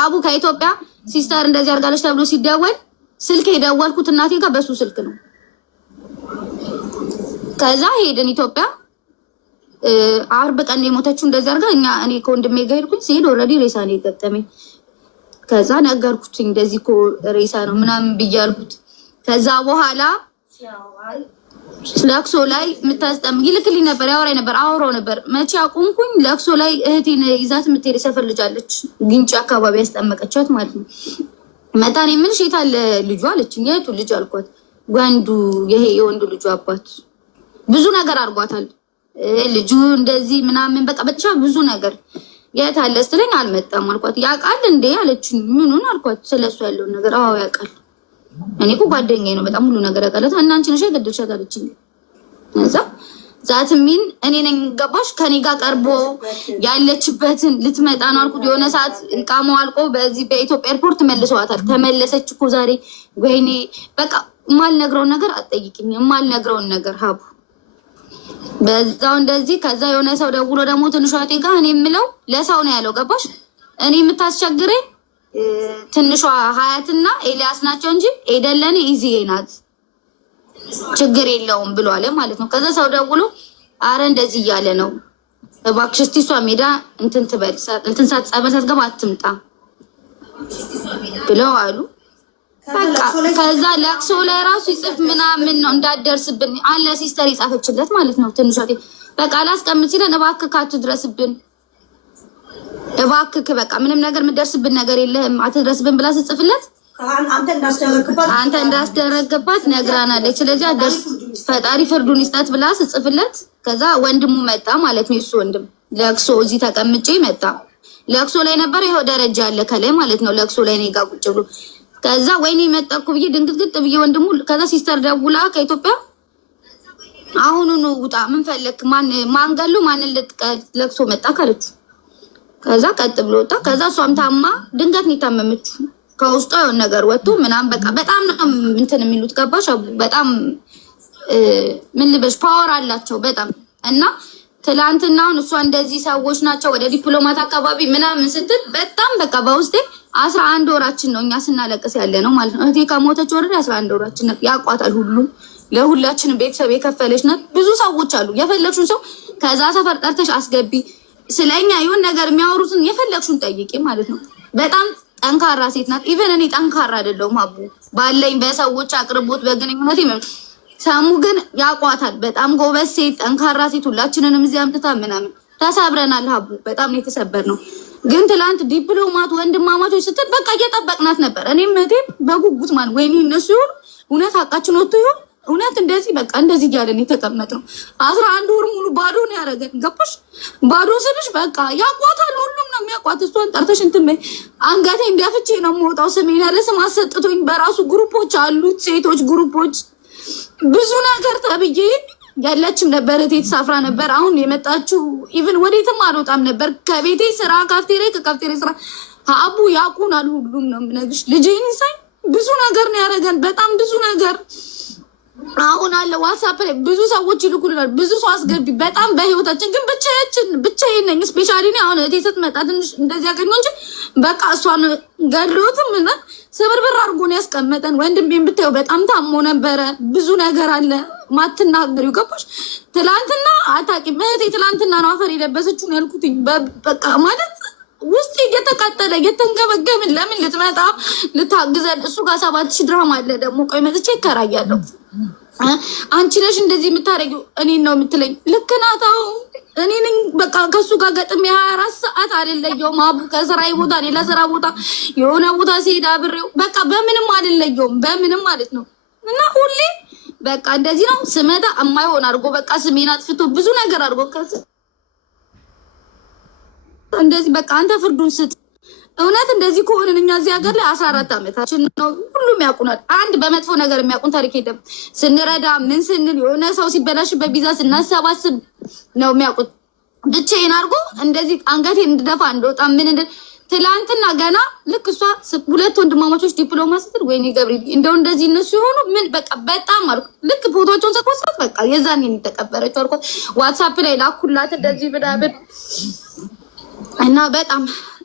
አቡ ከኢትዮጵያ ሲስተር እንደዚህ አድርጋለች ተብሎ ሲደወል ስልክ የደወልኩት እናቴ ጋር በሱ ስልክ ነው ከዛ ሄደን ኢትዮጵያ አርብ ቀን የሞተችው እንደዚህ አድርጋ እኔ ከወንድሜ ጋር ሄድኩኝ ሲሄድ ኦልሬዲ ሬሳ ነው የገጠመኝ ከዛ ነገርኩት እንደዚህ እኮ ሬሳ ነው ምናምን ብያልኩት ከዛ በኋላ ለቅሶ ላይ የምታስጠም ይልክልኝ ነበር ያወራኝ ነበር አወራው ነበር መቼ አቁምኩኝ ለቅሶ ላይ እህቴን ይዛት የምትሄድ ሰፈር ልጅ አለች ግንጭ አካባቢ ያስጠመቀቻት ማለት ነው መጣኔ ምን ሽታል ልጇ አለችኝ የቱ ልጅ አልኳት ወንዱ ይሄ የወንዱ ልጁ አባት ብዙ ነገር አድርጓታል ልጁ እንደዚህ ምናምን በቃ በጣም ብዙ ነገር የት አለ ስትለኝ አልመጣም አልኳት ያውቃል እንዴ አለችኝ ምኑን አልኳት ስለሱ ያለው ነገር አዎ ያውቃል እኔ እኮ ጓደኛዬ ነው በጣም ሁሉ ነገር ያውቃል እና አንቺ ነሽ የገደልሻት አለችኝ እዛ ዛትሚን እኔ ነኝ ገባሽ ከኔ ጋር ቀርቦ ያለችበትን ልትመጣ ነው አልኩት የሆነ ሰዓት እቃማው አልቆ በዚህ በኢትዮጵያ ኤርፖርት መልሰዋታል ተመለሰች እኮ ዛሬ ወይኔ በቃ ማልነግረውን ነገር አትጠይቂኝ ማልነግረውን ነገር ሀቡ በዛው እንደዚህ ከዛ የሆነ ሰው ደውሎ ደግሞ ትንሿ ጋር እኔ የምለው ለሰው ነው ያለው ገባሽ እኔ የምታስቸግረኝ ትንሿ ሀያትና ኤልያስ ናቸው እንጂ ኤደን ለኔ ኢዚ ናት ችግር የለውም ብሎ አለ ማለት ነው ከዛ ሰው ደውሎ አረ እንደዚህ እያለ ነው እባክሽ እስቲ እሷ ሜዳ እንትን ትበል እንትን ሳትገባ አትምጣ ብለው አሉ በቃ ከዛ ለቅሶ ላይ ራሱ ይጽፍ ምናምን ነው እንዳደርስብን አለ ሲስተር ይጻፈችለት ማለት ነው ትንሿ በቃ አላስቀምጥ ሲለን እባክህ አትድረስብን እባክህ በቃ ምንም ነገር የምትደርስብን ነገር የለህም አትድረስብን ብላ ስትጽፍለት አንተ እንዳስደረግባት ነግራናለች ስለዚህ አደርስ ፈጣሪ ፍርዱን ይስጣት ብላ ስትጽፍለት ከዛ ወንድሙ መጣ ማለት ነው እሱ ወንድም ለቅሶ እዚህ ተቀምጬ መጣ ለቅሶ ላይ ነበር ይሄው ደረጃ አለ ከላይ ማለት ነው ለቅሶ ላይ ነው ጋር ቁጭ ብሎ ከዛ ወይኔ መጣኩ ብዬ ድንግጥግጥ ብዬ ወንድሙ ከዛ ሲስተር ደውላ ከኢትዮጵያ አሁኑኑ ውጣ ምን ፈለክ ማን ገሉ ማን ለቅሶ መጣ ካለች ከዛ ቀጥ ብሎ ወጣ ከዛ ሷም ታማ ድንገት ነው ታመመችው ከውስጧ የሆነ ነገር ወጥቶ ምናምን በቃ በጣም እንትን የሚሉት ገባሽ በጣም ምን ልበሽ ፓወር አላቸው በጣም እና ትላንትናውን እሷ እንደዚህ ሰዎች ናቸው ወደ ዲፕሎማት አካባቢ ምናምን ስትል በጣም በቃ በውስጤ 11 ወራችን ነው እኛ ስናለቅስ ያለ ነው ማለት ነው እህቴ ከሞተች ወረደ 11 ወራችን ነው ያቋታል ሁሉ ለሁላችንም ቤተሰብ የከፈለች ናት ብዙ ሰዎች አሉ የፈለግሽውን ሰው ከዛ ሰፈር ጠርተሽ አስገቢ ስለኛ ይሁን ነገር የሚያወሩትን የፈለግሽውን ጠይቂ ማለት ነው በጣም ጠንካራ ሴት ናት ኢቨን እኔ ጠንካራ አይደለሁም አቡ ባለኝ በሰዎች አቅርቦት በግንኙነት ሰሙ ግን ያቋታል በጣም ጎበዝ ሴት ጠንካራ ሴት ሁላችንንም እዚህ አምጥታ ምናምን ተሰብረናል አቡ በጣም ነው የተሰበርነው ግን ትላንት ዲፕሎማት ወንድማማቾች ስትል በቃ እየጠበቅናት ነበር። እኔም እህቴም በጉጉት ማለት ወይኔ እነሱ ይሆን እውነት ሀቃችን ወጥቶ ይሆን እውነት እንደዚህ በቃ እንደዚህ እያለን የተቀመጥነው 11 ወር ሙሉ ባዶ ነው ያደረገን። ገባሽ? ባዶ ስልሽ በቃ ያቋታል፣ ሁሉም ነው የሚያቋት። እሷን ጠርተሽ እንትን በይ። አንገቴ እንደፍቼ ነው የምወጣው። ስሜን ያለ ስም አሰጥቶኝ በራሱ ግሩፖች አሉት፣ ሴቶች ግሩፖች ብዙ ነገር ተብዬ ያለችም ነበር። እቴ ተሳፍራ ነበር። አሁን የመጣችው ኢቭን ወዴትም አልወጣም ነበር ከቤቴ ስራ ካፍቴሪያ ከካፍቴሪያ ስራ አቡ ያቁናል። ሁሉም ነው የምነግርሽ። ልጄን ሳይ ብዙ ነገር ነው ያደረገን፣ በጣም ብዙ ነገር። አሁን አለ ዋትስአፕ ላይ ብዙ ሰዎች ይልኩልናል፣ ብዙ ሰው አስገቢ። በጣም በህይወታችን ግን ብቻዬን ነኝ። ስፔሻሊ አሁን እቴ ስትመጣ ትንሽ እንደዚህ ያገኘው እንጂ በቃ እሷን ገሎትም እና ስብርብር አድርጎ ነው ያስቀመጠን። ወንድሜን ብታየው በጣም ታሞ ነበረ። ብዙ ነገር አለ ማትናገሪው። ገባሽ? ትላንትና አታውቂም እህቴ፣ ትላንትና ነው አፈር የለበሰችው ነው ያልኩት። በቃ ማለት ውስጥ እየተቃጠለ እየተንገበገብን ለምን ልትመጣ ልታግዘን። እሱ ጋር 7000 ድርሃም አለ ደግሞ። ቆይ መጥቼ ይከራያለሁ። አንቺ ነሽ እንደዚህ የምታደርጊው እኔን ነው የምትለኝ። ልክ ናት። አሁን እኔ ነኝ በቃ ከሱ ጋር ገጥሜ 24 ሰዓት አልለየውም። አቡ ከስራዬ ቦታ ሌላ ስራ ቦታ የሆነ ቦታ ሲሄድ አብሬው በቃ በምንም አልለየውም፣ በምንም ማለት ነው። እና ሁሌ በቃ እንደዚህ ነው ስመጣ የማይሆን አድርጎ በቃ ስሜን አጥፍቶ ብዙ ነገር አድርጎ እንደዚህ በቃ አንተ ፍርዱን ስጥ። እውነት እንደዚህ ከሆንን እኛ እዚህ ሀገር ላይ 14 ዓመታችን ነው። ሁሉም ያውቁናል። አንድ በመጥፎ ነገር የሚያውቁን ታሪክ የለም። ስንረዳ ምን ስንል የሆነ ሰው ሲበላሽበት ቪዛ ስናሰባስብ ነው የሚያውቁት። ብቻዬን አድርጎ እንደዚህ አንገቴን እንድደፋ እንደወጣ ምን እንደ ትላንትና ገና ልክ እሷ 2 ወንድማማቾች ዲፕሎማ ስትል ወይኔ ገብርኤል እንደው እንደዚህ እነሱ የሆኑ ምን በቃ በጣም አልኩ። ልክ ፎቶቸውን ሰጥቷት በቃ የዛን የተቀበረችው አልኩት። ዋትስአፕ ላይ ላኩላት እንደዚህ ብዳብን እና በጣም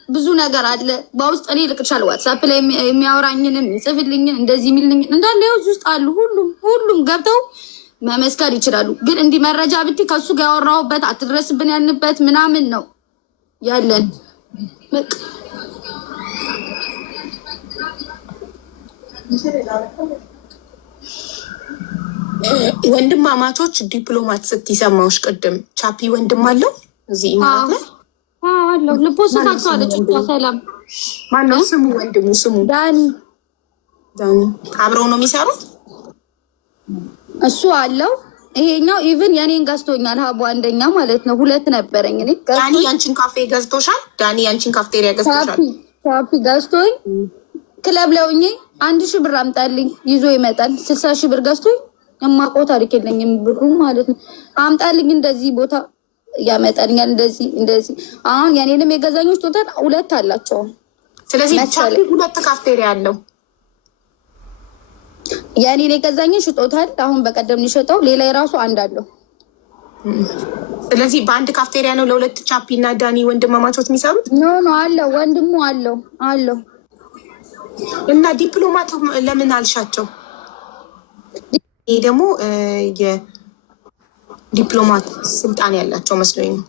ብዙ ነገር አለ በውስጥ። እኔ ልክልሻለሁ ዋትስአፕ ላይ የሚያወራኝንም የሚጽፍልኝን እንደዚህ የሚልኝን እንዳለ እዚህ ውስጥ አሉ። ሁሉም ገብተው መመስከር ይችላሉ። ግን እንዲህ መረጃ ብትይ ከሱ ጋር ያወራሁበት አትድረስብን ያልንበት ምናምን ነው ያለን። ወንድማማቾች ዲፕሎማት ስትሰማውሽ ቅድም ቻፒ ወንድም አለው እዚህ ማለት ነው አለው። ልፖስታቸዋለች እኮ ሰላም ማነው ስሙ? ወንድሙ ስሙ ዳኒ። አብረው ነው የሚሰሩት። እሱ አለው። ይሄኛው ኢቭን የኔን ገዝቶኛል። ሀቡ አንደኛ ማለት ነው። 2 ነበረኝ እኔ። ዳኒ ያንቺን ካፌ ገዝቶሻል? ዳኒ ያንቺን ካፍቴሪያ ገዝቶሻል? ካፌ ገዝቶኝ ክለብ ለውኝ 1000 ብር አምጣልኝ ይዞ ይመጣል። 60,000 ብር ገዝቶኝ የማውቀው ታሪክ የለኝም ብሩ ማለት ነው። አምጣልኝ እንደዚህ ቦታ ያመጣልኛል እንደዚህ። አሁን የኔንም የገዛኞች ቶታል 2 አላቸው። ስለዚህ ቻፒ 2 ካፍቴሪያ አለው። የኔን የገዛኝን ሽጦታል። አሁን በቀደም ሊሸጠው ሌላ የራሱ አንድ አለው። ስለዚህ በአንድ ካፍቴሪያ ነው ለ2 ቻፒ እና ዳኒ ወንድማማቾች የሚሰሩት? ኖ አለው፣ ወንድሙ አለው። እና ዲፕሎማት ለምን አልሻቸው? ይሄ ደግሞ የዲፕሎማት ስልጣን ያላቸው መስሎኝ ነው።